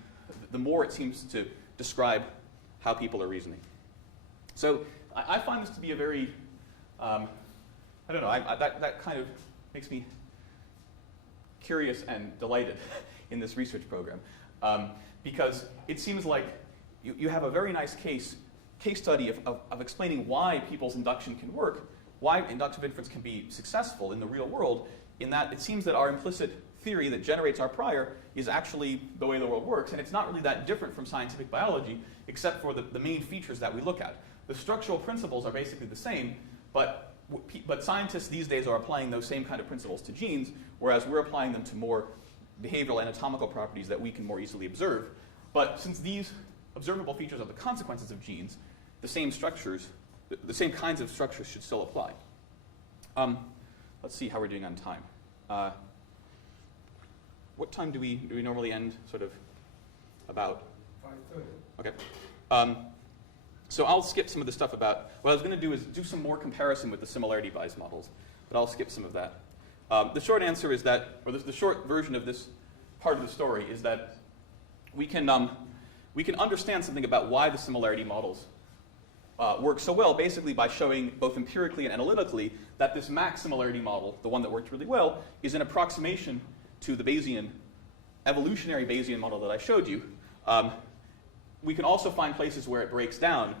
more it seems to describe how people are reasoning. So I find this to be a very, I don't know, that kind of makes me curious and delighted in this research program, because it seems like you have a very nice case study of explaining why people's induction can work, why inductive inference can be successful in the real world, in that it seems that our implicit theory that generates our prior is actually the way the world works, and it's not really that different from scientific biology, except for the main features that we look at. The structural principles are basically the same, but scientists these days are applying those same kind of principles to genes, whereas we're applying them to more behavioral anatomical properties that we can more easily observe. But since these observable features are the consequences of genes, the same structures, the same kinds of structures should still apply. Let's see how we're doing on time. What time do we normally end? Sort of about 5:30. Okay. So I'll skip some of the stuff about. What I was going to do is do some more comparison with the similarity bias models, but I'll skip some of that. The short answer is that, or the short version of this part of the story is that we can understand something about why the similarity models work so well, basically by showing both empirically and analytically that this max similarity model, the one that worked really well, is an approximation to the Bayesian, evolutionary Bayesian model that I showed you. We can also find places where it breaks down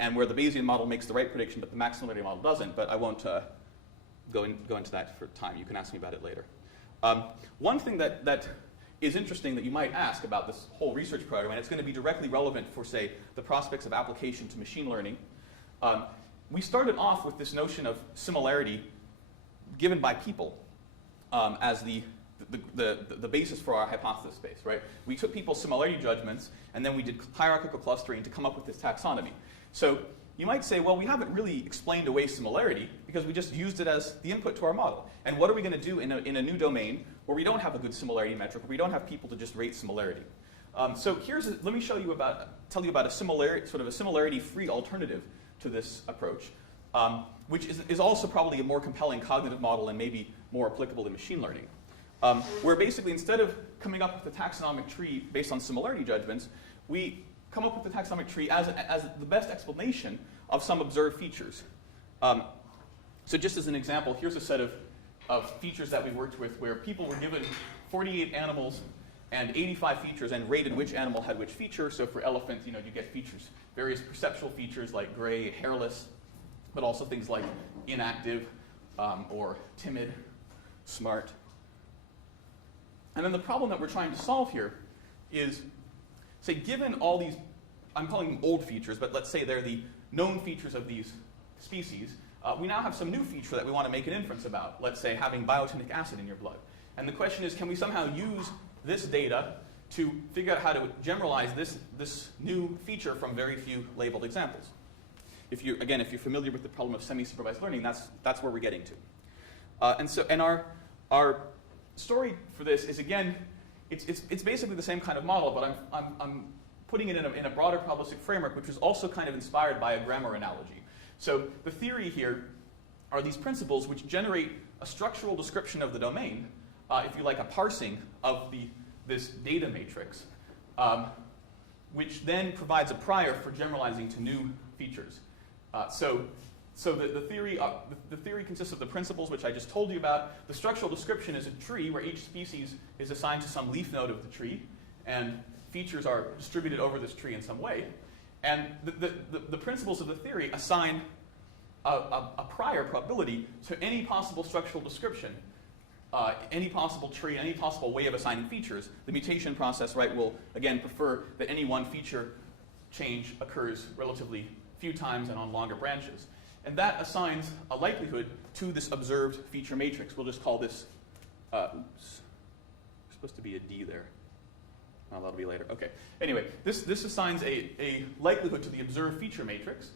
and where the Bayesian model makes the right prediction, but the max similarity model doesn't, but I won't go into that for time. You can ask me about it later. One thing that is interesting that you might ask about this whole research program, and it's going to be directly relevant for, say, the prospects of application to machine learning. We started off with this notion of similarity given by people as the basis for our hypothesis space, right? We took people's similarity judgments, and then we did hierarchical clustering to come up with this taxonomy. So you might say, well, we haven't really explained away similarity because we just used it as the input to our model. And what are we going to do in a new domain where we don't have a good similarity metric, where we don't have people to just rate similarity? So let me tell you about a similarity-free alternative to this approach, which is also probably a more compelling cognitive model and maybe more applicable to machine learning. Where basically instead of coming up with a taxonomic tree based on similarity judgments, we come up with the taxonomic tree as the best explanation of some observed features. So just as an example, here's a set of features that we worked with where people were given 48 animals and 85 features and rated which animal had which feature. So for elephants, you get features, various perceptual features like gray, hairless, but also things like inactive or timid, smart. And then the problem that we're trying to solve here is, say, given all these, I'm calling them old features, but let's say they're the known features of these species, we now have some new feature that we want to make an inference about, let's say having biotinic acid in your blood. And the question is, can we somehow use this data to figure out how to generalize this new feature from very few labeled examples? If you're familiar with the problem of semi-supervised learning, that's where we're getting to. And our story for this is, again, it's basically the same kind of model, but I'm putting it in a broader probabilistic framework, which was also kind of inspired by a grammar analogy. So the theory here are these principles which generate a structural description of the domain, if you like, a parsing of this data matrix, which then provides a prior for generalizing to new features. So the theory consists of the principles which I just told you about. The structural description is a tree where each species is assigned to some leaf node of the tree, and features are distributed over this tree in some way. And the principles of the theory assign a prior probability to any possible structural description, any possible tree, any possible way of assigning features. The mutation process, right, will, again, prefer that any one feature change occurs relatively few times and on longer branches. And that assigns a likelihood to this observed feature matrix. We'll just call this, oops, there's supposed to be a D there. Oh, that'll be later. Okay. Anyway, this assigns a likelihood to the observed feature matrix.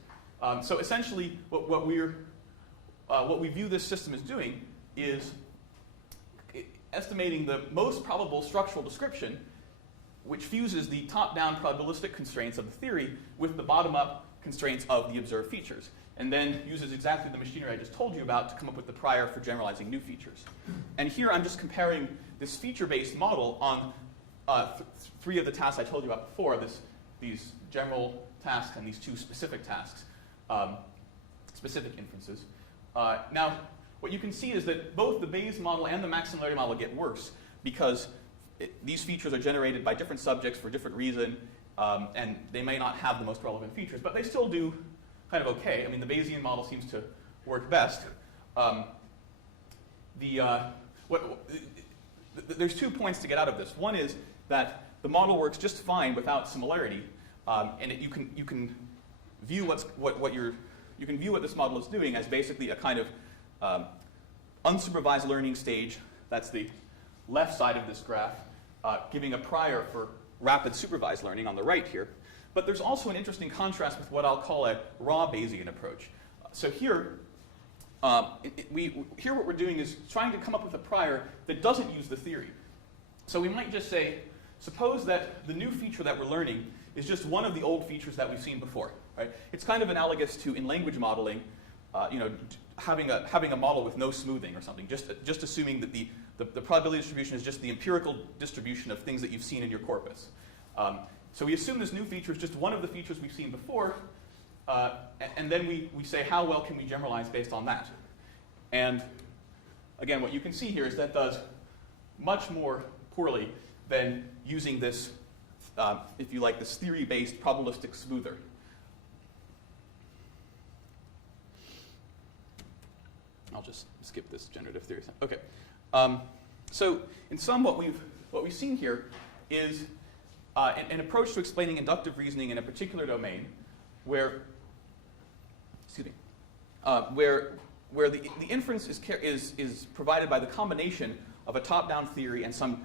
So essentially, what we view this system as doing is estimating the most probable structural description, which fuses the top-down probabilistic constraints of the theory with the bottom-up constraints of the observed features, and then uses exactly the machinery I just told you about to come up with the prior for generalizing new features. And here I'm just comparing this feature-based model on three of the tasks I told you about before, these general tasks and these two specific tasks, specific inferences. Now, what you can see is that both the Bayes model and the max similarity model get worse because these features are generated by different subjects for different reason, and they may not have the most relevant features, but they still do kind of okay. I mean, the Bayesian model seems to work best. There's 2 points to get out of this. One is that the model works just fine without similarity, and you can view you can view what this model is doing as basically a kind of unsupervised learning stage. That's the left side of this graph, giving a prior for rapid supervised learning on the right here. But there's also an interesting contrast with what I'll call a raw Bayesian approach. So here, what we're doing is trying to come up with a prior that doesn't use the theory. So we might just say, suppose that the new feature that we're learning is just one of the old features that we've seen before. Right? It's kind of analogous to, in language modeling, having a model with no smoothing or something, just assuming that the probability distribution is just the empirical distribution of things that you've seen in your corpus. So we assume this new feature is just one of the features we've seen before, and then we say how well can we generalize based on that. And again, what you can see here is that does much more poorly than using this, if you like, this theory-based probabilistic smoother. I'll just skip this generative theory. Okay. So in sum, what we've seen here is an approach to explaining inductive reasoning in a particular domain, where the inference is provided by the combination of a top-down theory and some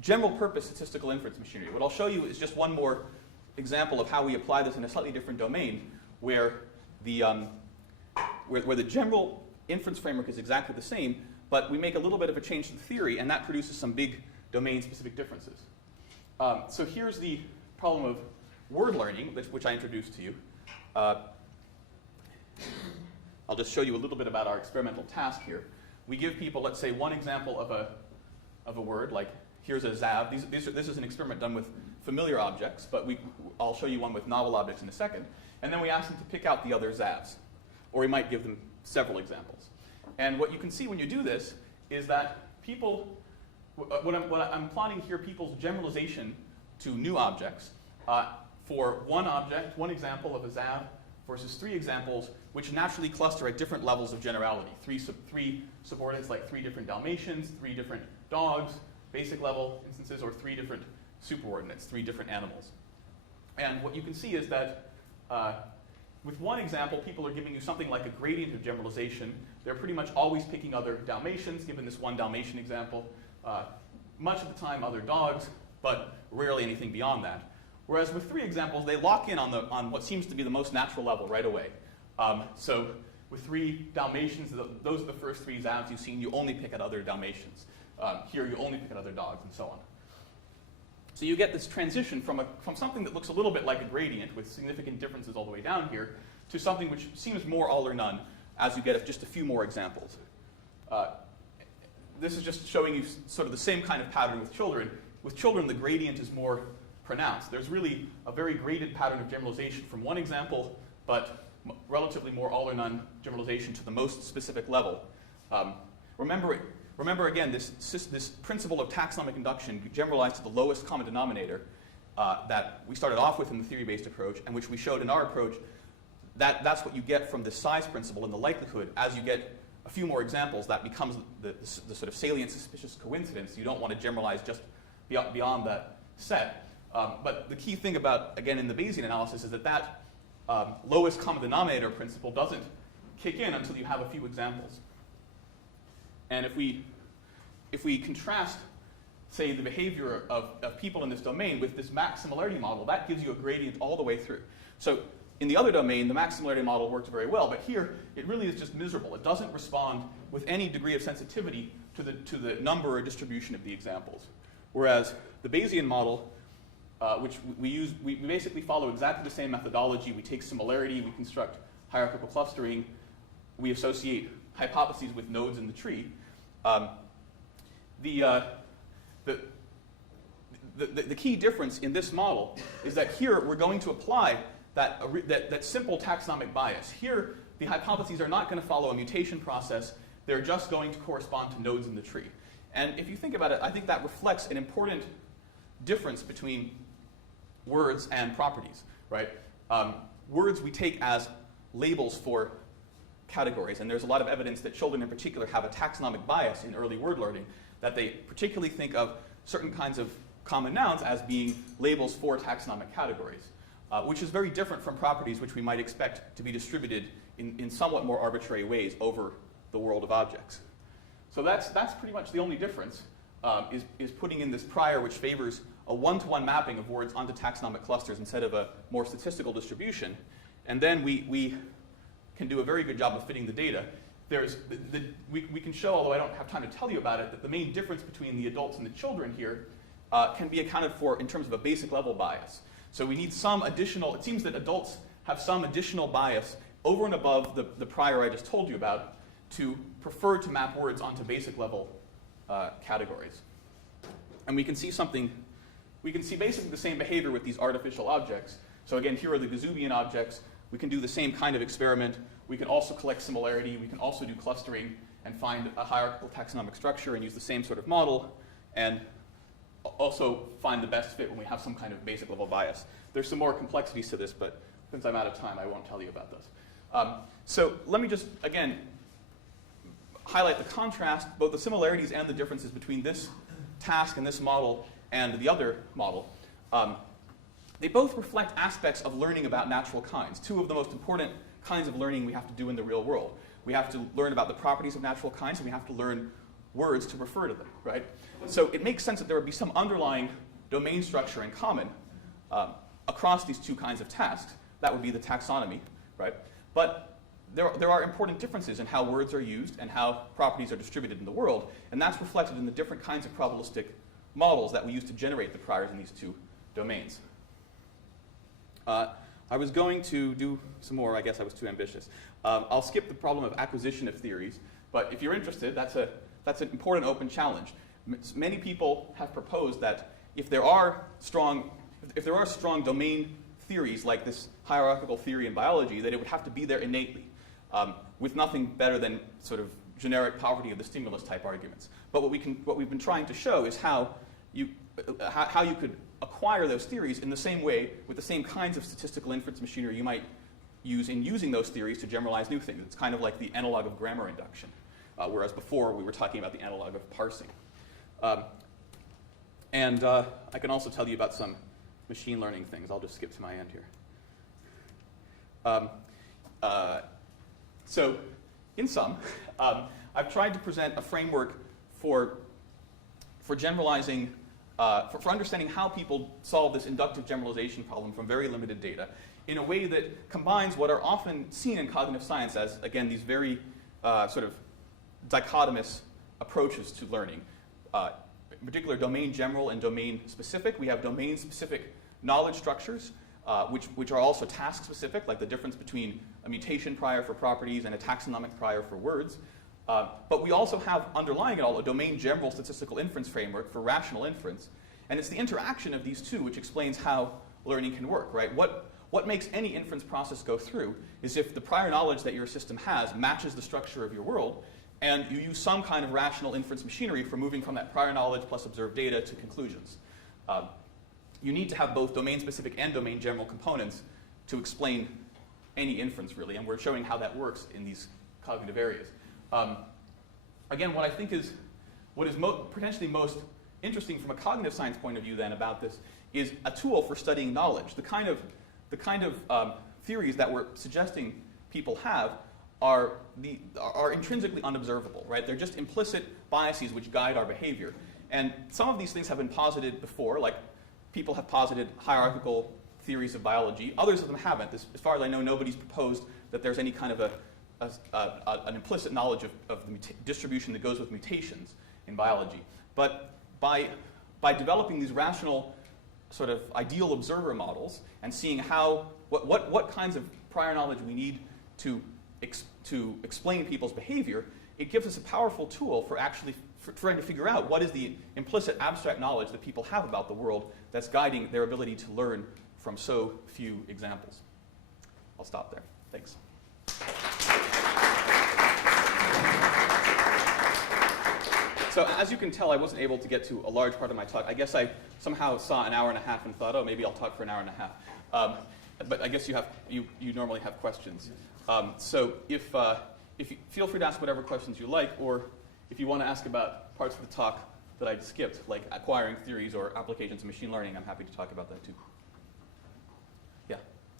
general-purpose statistical inference machinery. What I'll show you is just one more example of how we apply this in a slightly different domain, where the general inference framework is exactly the same, but we make a little bit of a change to the theory, and that produces some big domain-specific differences. So here's the problem of word learning, which I introduced to you. I'll just show you a little bit about our experimental task here. We give people, let's say, one example of a word, like here's a Zav. This is an experiment done with familiar objects, but I'll show you one with novel objects in a second. And then we ask them to pick out the other Zavs. Or we might give them several examples. And what you can see when you do this is that people, what I'm plotting here, people's generalization to new objects for one object, one example of a Zav, versus 3 examples which naturally cluster at different levels of generality. 3 subordinates like 3 different Dalmatians, 3 different dogs, basic level instances, or 3 different superordinates, 3 different animals. And what you can see is that with one example, people are giving you something like a gradient of generalization. They're pretty much always picking other Dalmatians, given this one Dalmatian example. Much of the time other dogs, but rarely anything beyond that. Whereas with 3 examples, they lock in on what seems to be the most natural level right away. So with 3 Dalmatians, those are the first 3 Zavs you've seen. You only pick at other Dalmatians. Here you only pick at other dogs, and so on. So you get this transition from something that looks a little bit like a gradient with significant differences all the way down here to something which seems more all or none as you get just a few more examples. This is just showing you sort of the same kind of pattern with children. With children, the gradient is more pronounced. There's really a very graded pattern of generalization from one example, but relatively more all or none generalization to the most specific level. Remember again, this principle of taxonomic induction generalized to the lowest common denominator that we started off with in the theory-based approach, and which we showed in our approach. That's what you get from the size principle and the likelihood. As you get a few more examples, that becomes the sort of salient suspicious coincidence. You don't want to generalize just beyond that set. But the key thing about, again, in the Bayesian analysis is that lowest common denominator principle doesn't kick in until you have a few examples. And if we contrast, say, the behavior of people in this domain with this max similarity model, that gives you a gradient all the way through. So In the other domain, the max similarity model worked very well, but here it really is just miserable. It doesn't respond with any degree of sensitivity to the number or distribution of the examples. Whereas the Bayesian model, which we use, we basically follow exactly the same methodology. We take similarity, we construct hierarchical clustering, we associate hypotheses with nodes in the tree. The key difference in this model is that here we're going to apply that simple taxonomic bias. Here, the hypotheses are not going to follow a mutation process. They're just going to correspond to nodes in the tree. And if you think about it, I think that reflects an important difference between words and properties, right? Words we take as labels for categories, and there's a lot of evidence that children in particular have a taxonomic bias in early word learning, that they particularly think of certain kinds of common nouns as being labels for taxonomic categories, which is very different from properties which we might expect to be distributed in somewhat more arbitrary ways over the world of objects. So that's pretty much the only difference, is putting in this prior which favors a one-to-one mapping of words onto taxonomic clusters instead of a more statistical distribution. And then we can do a very good job of fitting the data. We can show, although I don't have time to tell you about it, that the main difference between the adults and the children here can be accounted for in terms of a basic level bias. So we need some additional, it seems that adults have some additional bias over and above the prior I just told you about to prefer to map words onto basic level categories. And we can see basically the same behavior with these artificial objects. So again, here are the Gaussian objects. We can do the same kind of experiment. We can also collect similarity. We can also do clustering and find a hierarchical taxonomic structure and use the same sort of model, and also find the best fit when we have some kind of basic level bias. There's some more complexities to this, but since I'm out of time, I won't tell you about those. So let me just, again, highlight the contrast, both the similarities and the differences between this task and this model and the other model. They both reflect aspects of learning about natural kinds, two of the most important kinds of learning we have to do in the real world. We have to learn about the properties of natural kinds, and we have to learn words to refer to them, right? So it makes sense that there would be some underlying domain structure in common across these two kinds of tasks. That would be the taxonomy, right? But there are important differences in how words are used and how properties are distributed in the world, and that's reflected in the different kinds of probabilistic models that we use to generate the priors in these two domains. I was going to do some more. I guess I was too ambitious. I'll skip the problem of acquisition of theories, but if you're interested, that's an important open challenge. Many people have proposed that if there are strong domain theories like this hierarchical theory in biology, that it would have to be there innately, with nothing better than sort of generic poverty of the stimulus type arguments. But what we've been trying to show is how you could acquire those theories in the same way with the same kinds of statistical inference machinery you might use in using those theories to generalize new things. It's kind of like the analog of grammar induction, whereas before we were talking about the analog of parsing. And I can also tell you about some machine learning things. I'll just skip to my end here. So in sum, I've tried to present a framework for generalizing, for understanding how people solve this inductive generalization problem from very limited data in a way that combines what are often seen in cognitive science as, again, these very sort of dichotomous approaches to learning. In particular, domain general and domain specific. We have domain specific knowledge structures, which are also task specific, like the difference between a mutation prior for properties and a taxonomic prior for words. But we also have, underlying it all, a domain general statistical inference framework for rational inference. And it's the interaction of these two which explains how learning can work, right? What makes any inference process go through is if the prior knowledge that your system has matches the structure of your world, and you use some kind of rational inference machinery for moving from that prior knowledge plus observed data to conclusions. You need to have both domain-specific and domain general components to explain any inference, really, and we're showing how that works in these cognitive areas. Again, what I think is potentially most interesting from a cognitive science point of view then about this is a tool for studying knowledge. The kind of theories that we're suggesting people have are intrinsically unobservable, right? They're just implicit biases which guide our behavior. And some of these things have been posited before, like people have posited hierarchical theories of biology. Others of them haven't. As far as I know, nobody's proposed that there's any kind of an implicit knowledge of the distribution that goes with mutations in biology. But by developing these rational sort of ideal observer models and seeing what kinds of prior knowledge we need to explain people's behavior, it gives us a powerful tool for trying to figure out what is the implicit abstract knowledge that people have about the world that's guiding their ability to learn from so few examples. I'll stop there. Thanks. So as you can tell, I wasn't able to get to a large part of my talk. I guess I somehow saw an hour and a half and thought, oh, maybe I'll talk for an hour and a half. But I guess you normally have questions. So if you feel free to ask whatever questions you like, or if you want to ask about parts of the talk that I skipped, like acquiring theories or applications of machine learning, I'm happy to talk about that too. Yeah.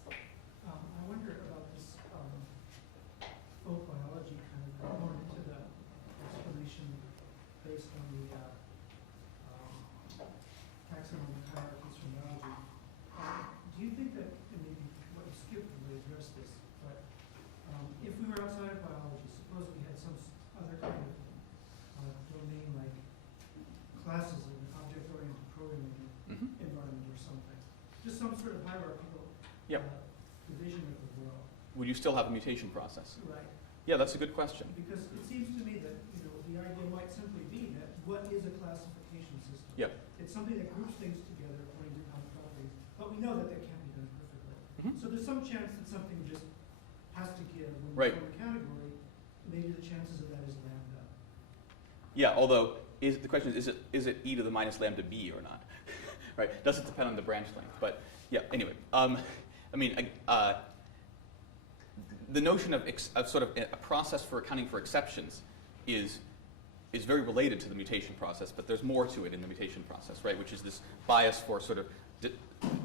I wonder about this folk biology kind of going into the explanation based on the taxonomic hierarchies from biology. Do you think that, and maybe what you skipped really address this, but if we were outside of biology, suppose we had some other kind of domain like classes in object-oriented programming environment or something, just some sort of hierarchical division of the world. Would you still have a mutation process? Right. Yeah, that's a good question. Because it seems to me that the idea might simply be that what is a classification system? Yep. It's something that groups things together according to common properties, but we know that that can't be done perfectly. So there's some chance that something just has to give when you form a category. Maybe the chances of that is lambda. Yeah, although the question is it e to the minus lambda b or not? Right? Does it depend on the branch length? But yeah. Anyway, the notion of sort of a process for accounting for exceptions is very related to the mutation process, but there's more to it in the mutation process, right? Which is this bias for sort of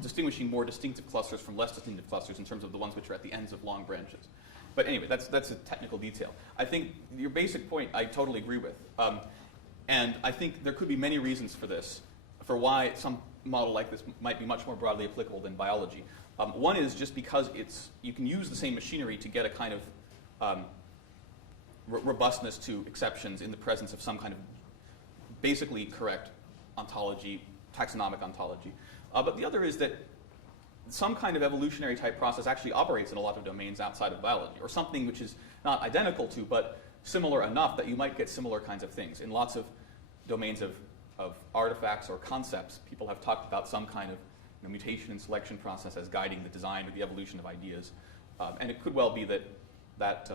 distinguishing more distinctive clusters from less distinctive clusters in terms of the ones which are at the ends of long branches. But anyway, that's a technical detail. I think your basic point I totally agree with. And I think there could be many reasons for this, for why some model like this might be much more broadly applicable than biology. One is just because you can use the same machinery to get a kind of robustness to exceptions in the presence of some kind of basically correct ontology, taxonomic ontology. But the other is that some kind of evolutionary type process actually operates in a lot of domains outside of biology, or something which is not identical to, but similar enough that you might get similar kinds of things. In lots of domains of artifacts or concepts, people have talked about some kind of mutation and selection process as guiding the design or the evolution of ideas. And it could well be that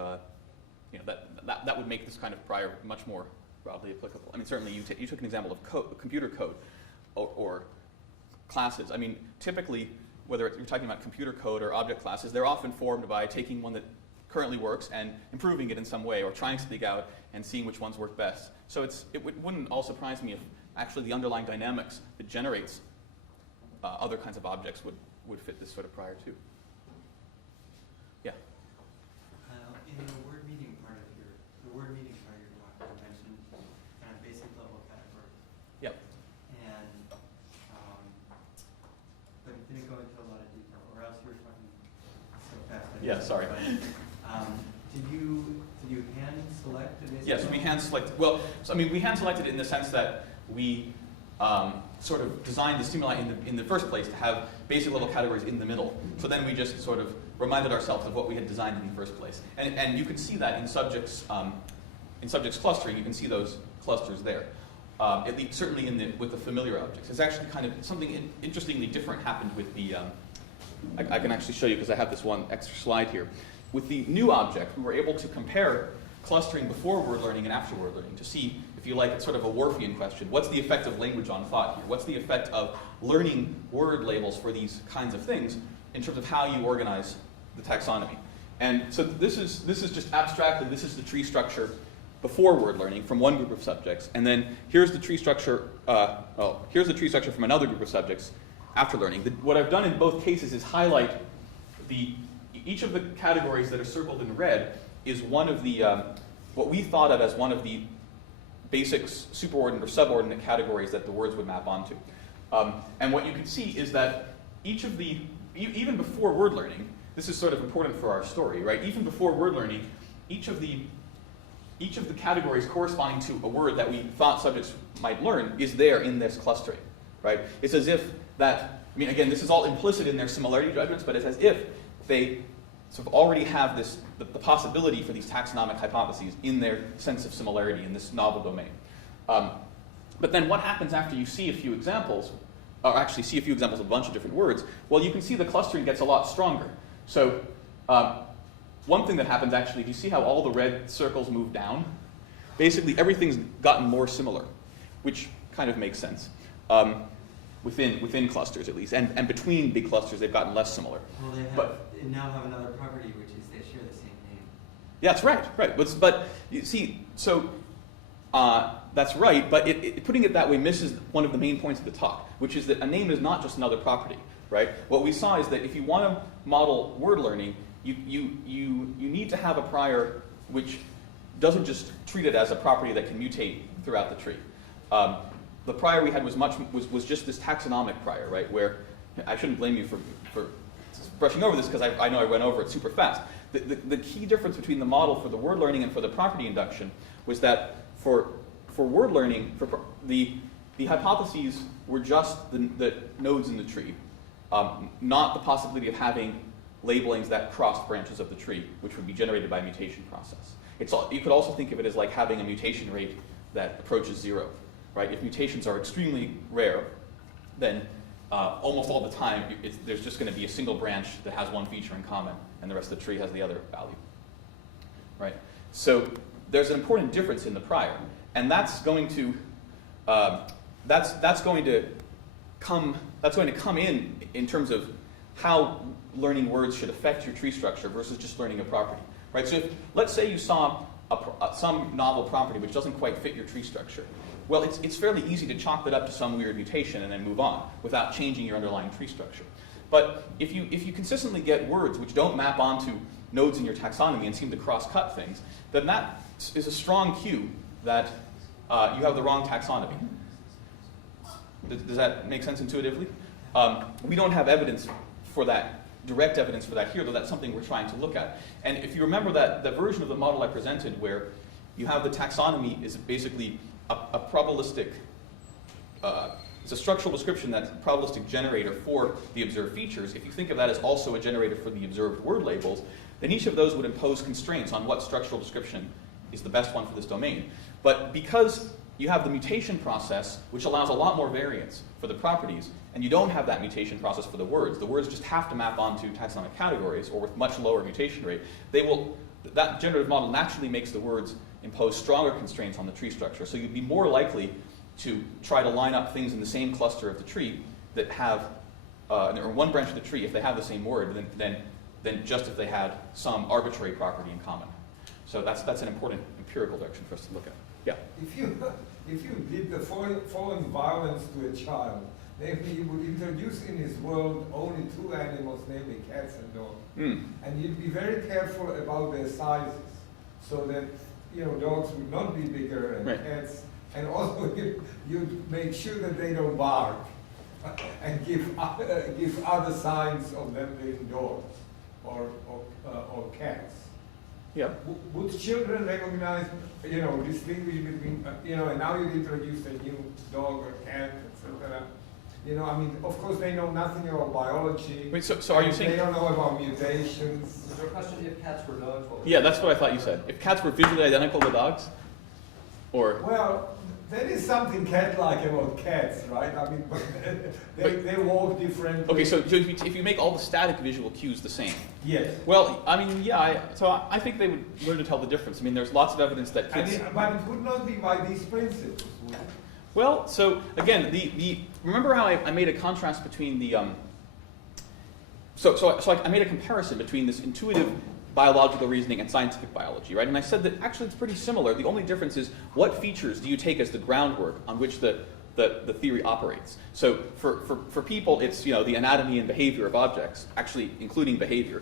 would make this kind of prior much more broadly applicable. I mean, certainly you took an example of computer code or classes. I mean, typically, whether you're talking about computer code or object classes, they're often formed by taking one that currently works and improving it in some way, or trying something out and seeing which ones work best. So it wouldn't all surprise me if actually the underlying dynamics that generates other kinds of objects would fit this sort of prior too. Yeah? In the word meaning part of your talk, you mentioned kind of basic level categories. Yep. And but it didn't go into a lot of detail, or else you were talking so fast. Yeah, sorry. But, did you hand select the basic? Yes, we hand selected. Well, so, I mean, we hand selected it in the sense that we sort of designed the stimuli in the first place to have basic level categories in the middle. So then we just sort of reminded ourselves of what we had designed in the first place. And you can see that in subjects clustering. You can see those clusters there. At least certainly with the familiar objects. It's actually kind of something interestingly different happened with the. I can actually show you because I have this one extra slide here. With the new object, we were able to compare clustering before word learning and after word learning to see, if you like, it's sort of a Worfian question. What's the effect of language on thought here? What's the effect of learning word labels for these kinds of things in terms of how you organize the taxonomy? And so this is just abstractly, this is the tree structure before word learning from one group of subjects, and then here's the tree structure. Here's the tree structure from another group of subjects after learning. What I've done in both cases is highlight each of the categories that are circled in red is one of the what we thought of as one of the basic superordinate or subordinate categories that the words would map onto. And what you can see is that each of the even before word learning, this is sort of important for our story, right? Even before word learning, each of the categories corresponding to a word that we thought subjects might learn is there in this clustering, right? It's as if that, I mean, again, this is all implicit in their similarity judgments, but it's as if they sort of already have this, the possibility for these taxonomic hypotheses in their sense of similarity in this novel domain. But then what happens after you see a few examples, or actually see a few examples of a bunch of different words? Well, you can see the clustering gets a lot stronger. So one thing that happens actually, do you see how all the red circles move down? Basically, everything's gotten more similar, which kind of makes sense. Within clusters, at least. And between big clusters, they've gotten less similar. Well, they now have another property, which is they share the same name. Yeah, that's right, right. But you see, so that's right, but putting it that way misses one of the main points of the talk, which is that a name is not just another property, right? What we saw is that if you want to model word learning, you need to have a prior which doesn't just treat it as a property that can mutate throughout the tree. The prior we had was just this taxonomic prior, right? Where I shouldn't blame you for brushing over this because I know I went over it super fast. The key difference between the model for the word learning and for the property induction was that for word learning, the hypotheses were just the nodes in the tree, not the possibility of having labelings that crossed branches of the tree, which would be generated by a mutation process. You could also think of it as like having a mutation rate that approaches 0. Right? If mutations are extremely rare, then almost all the time there's just going to be a single branch that has one feature in common, and the rest of the tree has the other value. Right? So there's an important difference in the prior, and that's going to come in terms of how learning words should affect your tree structure versus just learning a property. Right? So let's say you saw some novel property which doesn't quite fit your tree structure. Well, it's fairly easy to chalk that up to some weird mutation and then move on without changing your underlying tree structure. But if you consistently get words which don't map onto nodes in your taxonomy and seem to cross-cut things, then that is a strong cue that you have the wrong taxonomy. Does that make sense intuitively? We don't have evidence for that, direct evidence for that here, though that's something we're trying to look at. And if you remember that the version of the model I presented where you have the taxonomy is basically a probabilistic, it's a structural description that's a probabilistic generator for the observed features. If you think of that as also a generator for the observed word labels, then each of those would impose constraints on what structural description is the best one for this domain. But because you have the mutation process, which allows a lot more variance for the properties, and you don't have that mutation process for the words just have to map onto taxonomic categories, or with much lower mutation rate, that generative model naturally makes the words impose stronger constraints on the tree structure. So you'd be more likely to try to line up things in the same cluster of the tree that have, or one branch of the tree if they have the same word than just if they had some arbitrary property in common. So that's an important empirical direction for us to look at. Yeah? If you did the following violence to a child, namely you would introduce in his world only 2 animals, namely cats and dogs. And you'd be very careful about their sizes, so that dogs would not be bigger and right. Cats, and also you'd make sure that they don't bark and give other signs of them being dogs or cats. Yeah. Would children recognize, distinguish between, and now you introduce a new dog or cat, etc. Of course they know nothing about biology. Wait, so are you saying... They don't know about mutations. Is there a question if cats were dogs? Yeah, that's what I thought you said. If cats were visually identical to dogs? Or... Well, there is something cat-like about cats, right? They walk differently. Okay, so if you make all the static visual cues the same. Yes. Well, I think they would learn to tell the difference. There's lots of evidence that kids... But it would not be by these principles, would it? Well, so again, remember how I made a contrast between the I made a comparison between this intuitive biological reasoning and scientific biology, right? And I said that actually it's pretty similar. The only difference is what features do you take as the groundwork on which the theory operates. So for people, it's the anatomy and behavior of objects, actually including behavior.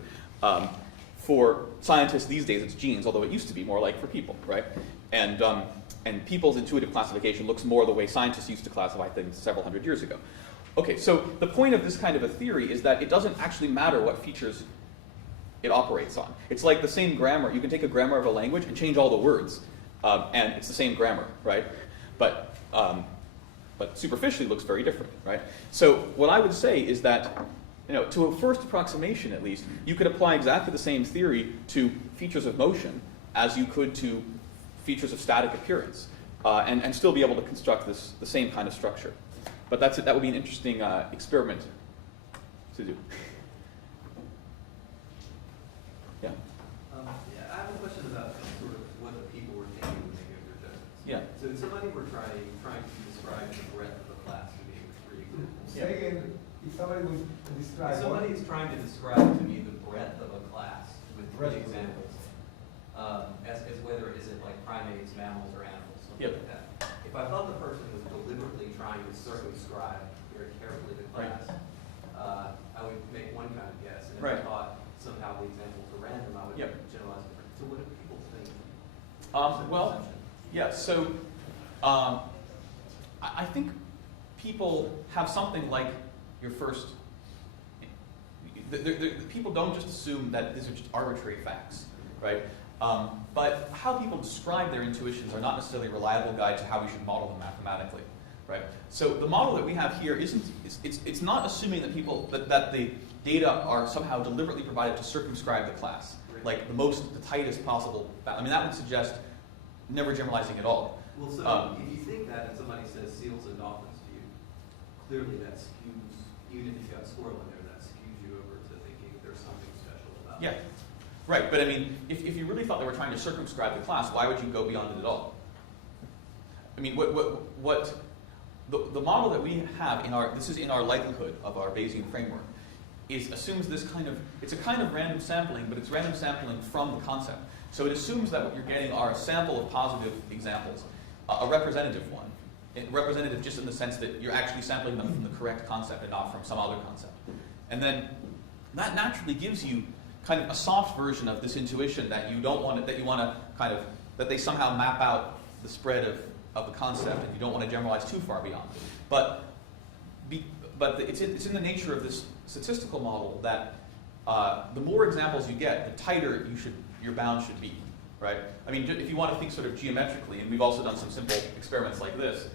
For scientists these days, it's genes, although it used to be more like for people, right? And people's intuitive classification looks more the way scientists used to classify things several hundred years ago. Okay, so the point of this kind of a theory is that it doesn't actually matter what features it operates on. It's like the same grammar. You can take a grammar of a language and change all the words, and it's the same grammar, right? But superficially looks very different, right? So what I would say is that, to a first approximation at least, you could apply exactly the same theory to features of motion as you could to features of static appearance, and still be able to construct the same kind of structure. But that would be an interesting experiment to do. Yeah. Yeah, I have a question about sort of what the people were thinking when they gave their judgments. Yeah. So if somebody were trying to describe the breadth of a class to me with 3 examples. Say again, if somebody was to describe If somebody is trying to describe to me the breadth of a class with 3 Breadth. examples, as whether is it like primates, mammals, or animals, something Yep. like that. If I thought the person was deliberately trying to circumscribe very carefully the Right. class, I would make one kind of guess, and if Right. I thought somehow the examples were random, I would Yep. generalize different. So what do people think? Well, yeah, so I think people have something like your first. People don't just assume that these are just arbitrary facts, right? But how people describe their intuitions are not necessarily a reliable guide to how we should model them mathematically, right? So the model that we have here it's not assuming that that the data are somehow deliberately provided to circumscribe the class, like the tightest possible. I mean, that would suggest never generalizing at all. Well, so if you think that and somebody says seals and dolphins to you, clearly that skews, even if you've got a squirrel in there, that skews you over to thinking there's something special about it. Yeah, right. But I mean, if you really thought they were trying to circumscribe the class, why would you go beyond it at all? I mean, what the model that we have this is in our likelihood of our Bayesian framework, assumes it's a kind of random sampling, but it's random sampling from the concept. So it assumes that what you're getting are a sample of positive examples, a representative one. Representative just in the sense that you're actually sampling them from the correct concept and not from some other concept. And then that naturally gives you kind of a soft version of this intuition that you want to that they somehow map out the spread of the concept and you don't want to generalize too far beyond. But it's in the nature of this statistical model that the more examples you get, the tighter your bound should be, right? I mean, if you want to think sort of geometrically, and we've also done some simple experiments like this,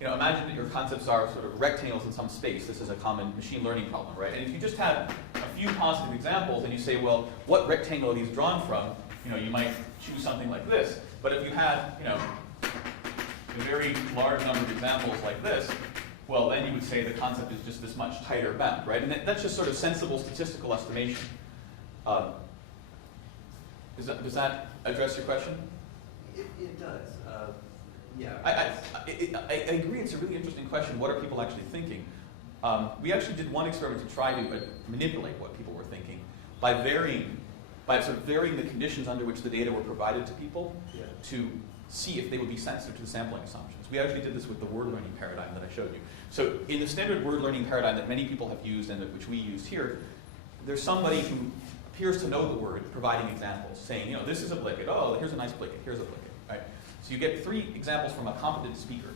imagine that your concepts are sort of rectangles in some space. This is a common machine learning problem, right? And if you just had a few positive examples and you say, well, what rectangle are these drawn from? You might choose something like this. But if you had, a very large number of examples like this, well, then you would say the concept is just this much tighter bound, right? And that's just sort of sensible statistical estimation. Does that address your question? It does. Yeah. I agree. It's a really interesting question. What are people actually thinking? We actually did one experiment to try to manipulate what people were thinking by sort of varying the conditions under which the data were provided to people to see if they would be sensitive to the sampling assumptions. We actually did this with the word learning paradigm that I showed you. So in the standard word learning paradigm that many people have used and which we used here, there's somebody who appears to know the word, providing examples, saying, this is a blicket. Oh, here's a nice blicket. Here's a blicket. Right? So you get 3 examples from a competent speaker.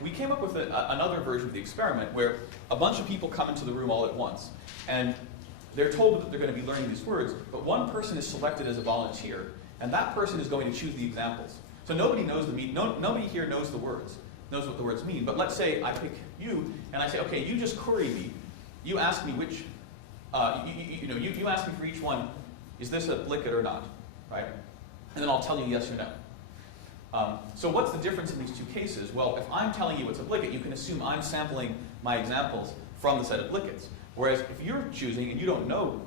We came up with another version of the experiment where a bunch of people come into the room all at once, and they're told that they're going to be learning these words, but one person is selected as a volunteer, and that person is going to choose the examples. So nobody knows nobody here knows the words, knows what the words mean. But let's say I pick you, and I say, okay, you just query me. You ask me which, you ask me for each one, is this a blicket or not, right? And then I'll tell you yes or no. So what's the difference in these 2 cases? Well, if I'm telling you it's a blicket, you can assume I'm sampling my examples from the set of blickets. Whereas if you're choosing and you don't know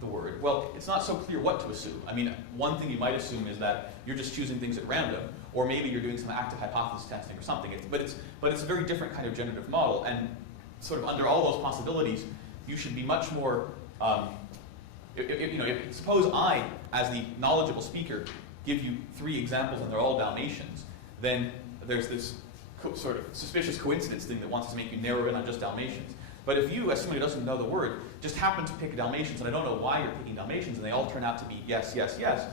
the word, well, it's not so clear what to assume. I mean, one thing you might assume is that you're just choosing things at random, or maybe you're doing some active hypothesis testing or something. But it's a very different kind of generative model, and sort of under all those possibilities, you should be much more. Suppose I, as the knowledgeable speaker, give you 3 examples and they're all Dalmatians, then there's this sort of suspicious coincidence thing that wants to make you narrow in on just Dalmatians. But if you, as somebody who doesn't know the word, just happen to pick Dalmatians, and I don't know why you're picking Dalmatians, and they all turn out to be yes, yes, yes,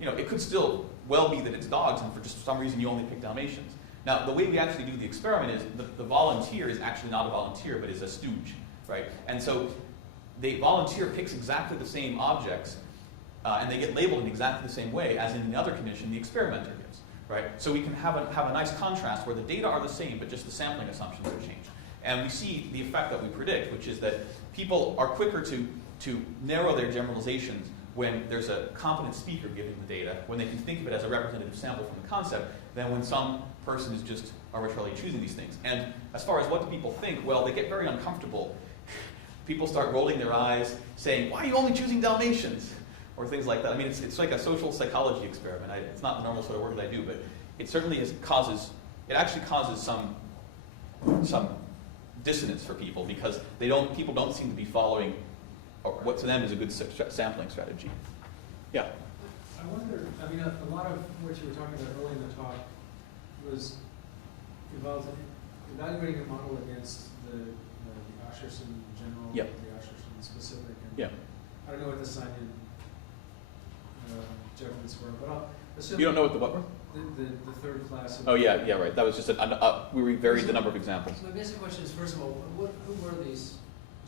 it could still well be that it's dogs, and for just some reason you only pick Dalmatians. Now, the way we actually do the experiment is the volunteer is actually not a volunteer, but is a stooge, right? And so the volunteer picks exactly the same objects, and they get labeled in exactly the same way as in the other condition the experimenter gives, right? So we can have a nice contrast where the data are the same, but just the sampling assumptions are changed. And we see the effect that we predict, which is that people are quicker to narrow their generalizations when there's a competent speaker giving the data, when they can think of it as a representative sample from the concept, than when some person is just arbitrarily choosing these things. And as far as what do people think, well, they get very uncomfortable. People start rolling their eyes, saying, why are you only choosing Dalmatians? Or things like that. I mean, it's like a social psychology experiment. It's not the normal sort of work that I do, but it certainly actually causes some dissonance for people because people don't seem to be following what to them is a good sampling strategy. Yeah. I wonder, I mean, a lot of what you were talking about earlier in the talk involved evaluating a model against the Ascherson general, Yep. the Ascherson specific. And Yeah. I don't know what the sign-in judgments were, but I'll assume. You don't know what were? The third class. Oh, yeah, right. That was just we varied the number of examples. So my basic question is, first of all, who were these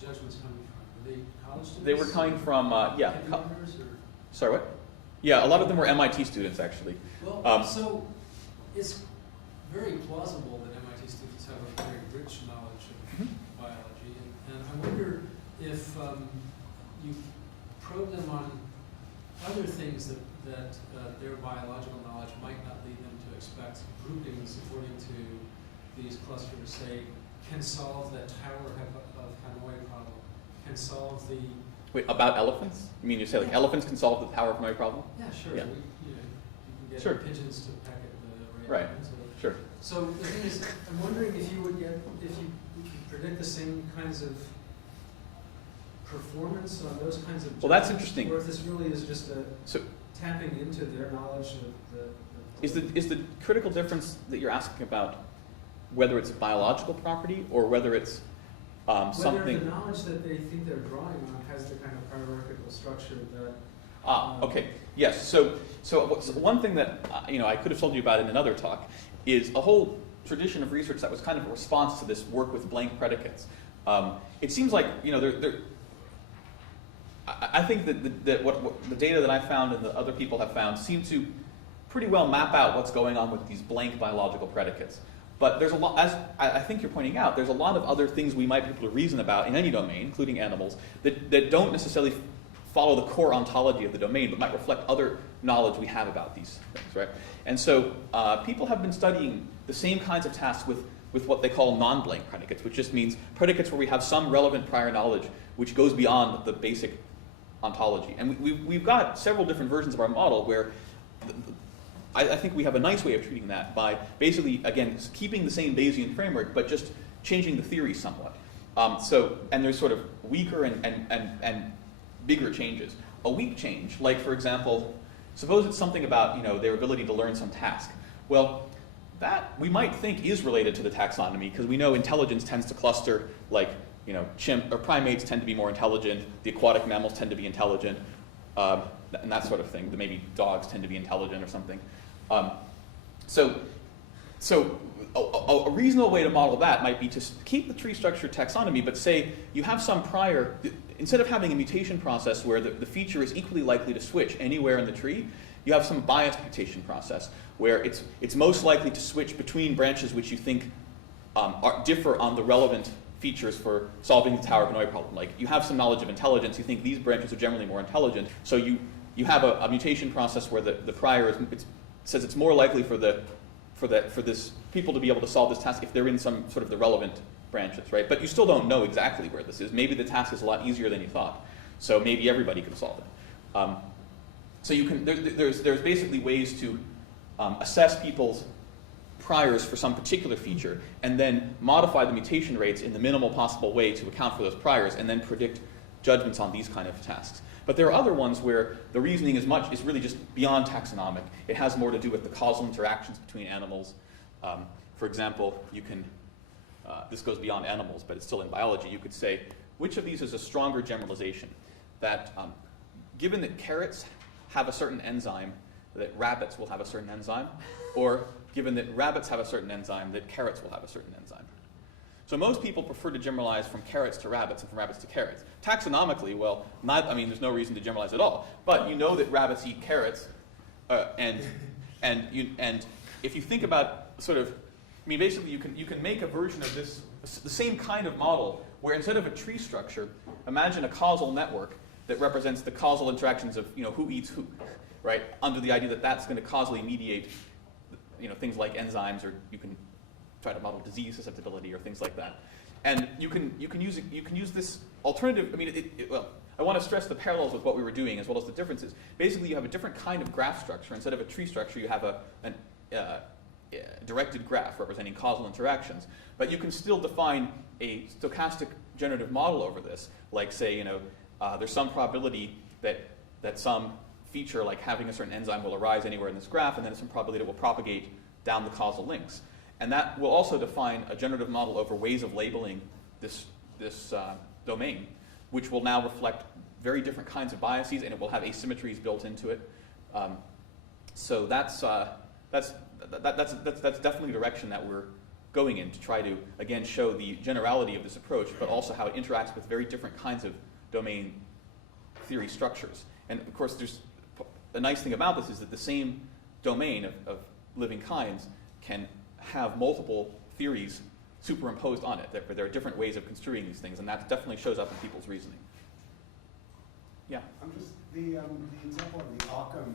judgments coming from? Were they college students? They were coming from, Kindergartners or? sorry, what? Yeah, a lot of them were MIT students, actually. Well, so it's very plausible that MIT students have a very rich knowledge of biology, and I wonder if you probe them on other things that their biological knowledge might not lead them to expect. Groupings according to these clusters, say, can solve the Tower of Hanoi problem, can solve the. Wait, about elephants? You mean you say like elephants can solve the Tower of Hanoi problem? Yeah, sure. Yeah. You can get Sure. pigeons to peck at the Right. Sure. So the thing is, I'm wondering if you could predict the same kinds of performance on those kinds of. Well, that's judgments, interesting. Or if this really is just So tapping into their knowledge of the. is the critical difference that you're asking about whether it's a biological property or whether it's something? Whether the knowledge that they think they're drawing on has the kind of hierarchical structure that. Okay. Yes. So one thing that I could have told you about in another talk is a whole tradition of research that was kind of a response to this work with blank predicates. It seems like I think that what the data that I found and that other people have found seem to pretty well map out what's going on with these blank biological predicates. But there's a lot, as I think you're pointing out, there's a lot of other things we might be able to reason about in any domain, including animals, that don't necessarily follow the core ontology of the domain, but might reflect other knowledge we have about these things, right? And so people have been studying the same kinds of tasks with what they call non-blank predicates, which just means predicates where we have some relevant prior knowledge which goes beyond the basic ontology. And we've got several different versions of our model where I think we have a nice way of treating that by basically, again, keeping the same Bayesian framework, but just changing the theory somewhat. And there's sort of weaker and bigger changes. A weak change, like for example, suppose it's something about their ability to learn some task. Well, that we might think is related to the taxonomy because we know intelligence tends to cluster like chimp or primates tend to be more intelligent, the aquatic mammals tend to be intelligent, and that sort of thing. Maybe dogs tend to be intelligent or something. So a reasonable way to model that might be to keep the tree structure taxonomy, but say you have some prior, instead of having a mutation process where the feature is equally likely to switch anywhere in the tree, you have some biased mutation process where it's most likely to switch between branches which you think differ on the relevant features for solving the Tower of Hanoi problem. Like you have some knowledge of intelligence, you think these branches are generally more intelligent, so you have a mutation process where the prior says it's more likely for this people to be able to solve this task if they're in some sort of the relevant branches, right? But you still don't know exactly where this is. Maybe the task is a lot easier than you thought, so maybe everybody can solve it. So you can there's basically ways to assess people's priors for some particular feature and then modify the mutation rates in the minimal possible way to account for those priors and then predict judgments on these kind of tasks. But there are other ones where the reasoning is really just beyond taxonomic. It has more to do with the causal interactions between animals. For example, you can, this goes beyond animals, but it's still in biology, you could say, which of these is a stronger generalization? That given that carrots have a certain enzyme that rabbits will have a certain enzyme, or given that rabbits have a certain enzyme, that carrots will have a certain enzyme. So most people prefer to generalize from carrots to rabbits and from rabbits to carrots. Taxonomically, well, there's no reason to generalize at all. But you know that rabbits eat carrots, and if you think about sort of, basically you can make a version of this, the same kind of model, where instead of a tree structure, imagine a causal network that represents the causal interactions of who eats who, right? Under the idea that that's going to causally mediate things like enzymes, or you can try to model disease susceptibility or things like that. And you can use this alternative. I want to stress the parallels with what we were doing as well as the differences. Basically, you have a different kind of graph structure. Instead of a tree structure, you have a directed graph representing causal interactions. But you can still define a stochastic generative model over this, like say, there's some probability that some feature like having a certain enzyme will arise anywhere in this graph, and then there's some probability it will propagate down the causal links. And that will also define a generative model over ways of labeling this domain, which will now reflect very different kinds of biases, and it will have asymmetries built into it. So that's definitely the direction that we're going in, to try to, again, show the generality of this approach, but also how it interacts with very different kinds of domain theory structures. And of course, there's the nice thing about this is that the same domain of living kinds can have multiple theories superimposed on it. There are different ways of construing these things, and that definitely shows up in people's reasoning. Yeah? I'm just, the example of the Occam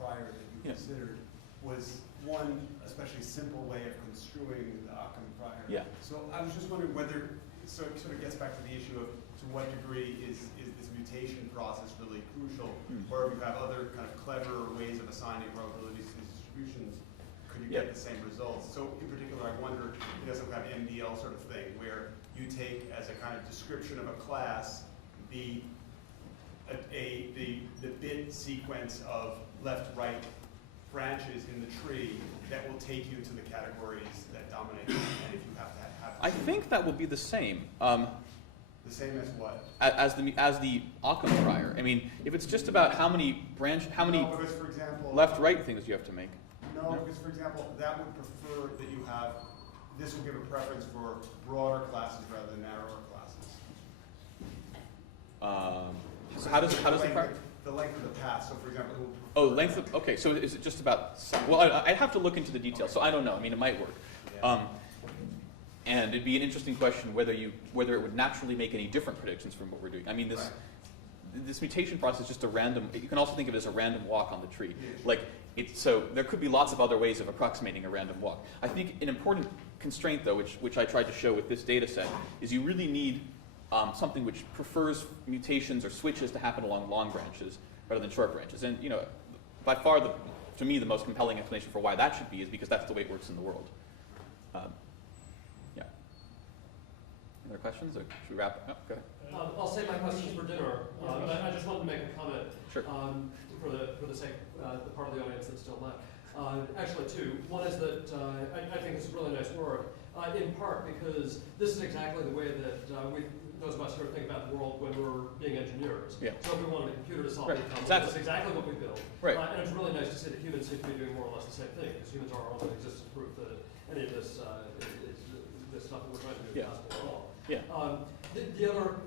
prior that you considered was one especially simple way of construing the Occam prior. Yeah. So I was just wondering whether, so it sort of gets back to the issue of to what degree is this mutation process really crucial, or if you have other kind of clever ways of assigning probabilities to distributions, could you get the same results? So in particular, I wonder, some kind of MDL sort of thing, where you take as a kind of description of a class the bit sequence of left-right branches in the tree that will take you to the categories that dominate, and if you have to have I think that will be the same. the same as what? As the Occam prior. If it's just about how many No, because for example, left-right things you have to make. No, because for example, that would prefer that you have, this will give a preference for broader classes rather than narrower classes. So how does the length of the path? So for example, it will prefer, Oh, length of, okay, so is it just about, well, I'd have to look into the details, so I don't know. It might work. Yeah. And it'd be an interesting question whether it would naturally make any different predictions from what we're doing. This mutation process is just a random, you can also think of it as a random walk on the tree. So there could be lots of other ways of approximating a random walk. I think an important constraint, though, which I tried to show with this data set, is you really need something which prefers mutations or switches to happen along long branches rather than short branches. And by far, to me, the most compelling explanation for why that should be is because that's the way it works in the world. Yeah. Other questions, or should we wrap up? Go ahead. I'll save my questions for dinner, but I just wanted to make a comment. Sure. For the sake, the part of the audience that's still left. Actually, two. One is that I think it's really nice work, in part because this is exactly the way that those of us who think about the world when we're being engineers. Yeah. So if we wanted a computer to solve Right. the problem, Exactly. that's exactly what we build. Right. And it's really nice to see that humans seem to be doing more or less the same thing, because humans are our only existence proof that any of this stuff that we're trying to do is possible at all. Yeah. The other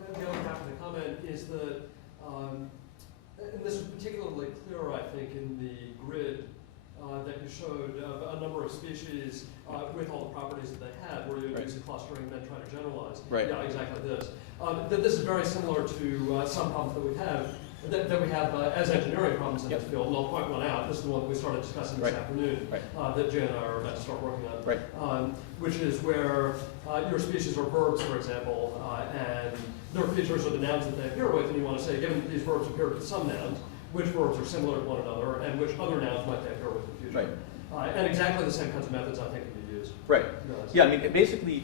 half of the comment is that, and this is particularly clear, I think, in the grid that you showed a number of species with all the properties that they had, where you induce a clustering and then try to generalize. Right. Yeah, exactly this. That this is very similar to some problems that we have as engineering problems in this field. And I'll point one out. This is the one that we started discussing this afternoon, that Jay and I are about to start working on. Right. Which is where your species are verbs, for example, and their features are the nouns that they appear with, and you want to say, given that these verbs appear with some nouns, which verbs are similar to one another, and which other nouns might they appear with in the future. Right. And exactly the same kinds of methods, I think, can be used. Right. Yeah, basically,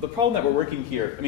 the problem that we're working here,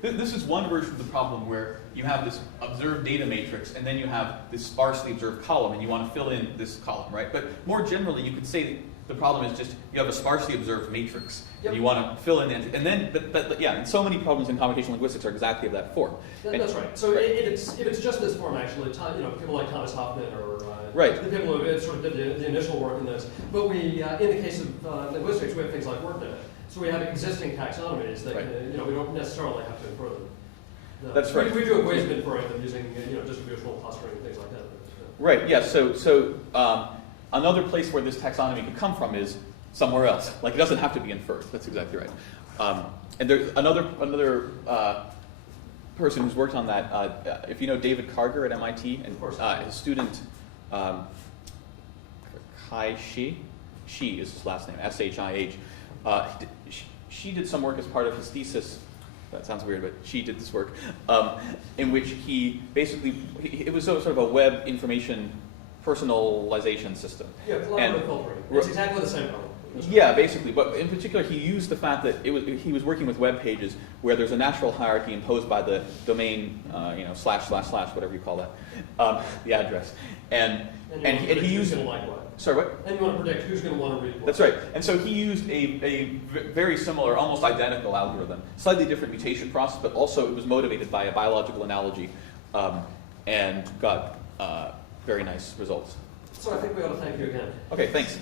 this is one version of the problem where you have this observed data matrix, and then you have this sparsely observed column, and you want to fill in this column, right? But more generally, you could say that the problem is just you have a sparsely observed matrix, and you want to fill in, and then, but yeah, and so many problems in computational linguistics are exactly of that form. That's right. So if it's just this form, actually, people like Thomas Hoffman or Right. the people who sort of did the initial work in this. But we, in the case of linguistics, we have things like word data. So we have existing taxonomies that Right. we don't necessarily have to infer them. That's right. We do a ways of inferring them using distributional clustering and things like that. Right, yes, so another place where this taxonomy could come from is somewhere else. Like, it doesn't have to be inferred. That's exactly right. And there's another person who's worked on that. If you know David Karger at MIT, and his student Kai Shi is his last name, S-H-I-H. She did some work as part of his thesis. That sounds weird, but she did this work, in which he basically, it was sort of a web information personalization system. Yeah, collaborative filtering. It's exactly the same problem. Yeah, basically, but in particular, he used the fact that he was working with web pages where there's a natural hierarchy imposed by the domain, / whatever you call that, the address, and he used. Sorry, what? And you want to predict who's going to want to read what. That's right. And so he used a very similar, almost identical algorithm, slightly different mutation process, but also it was motivated by a biological analogy, and got very nice results. So I think we ought to thank you again. Okay, thanks.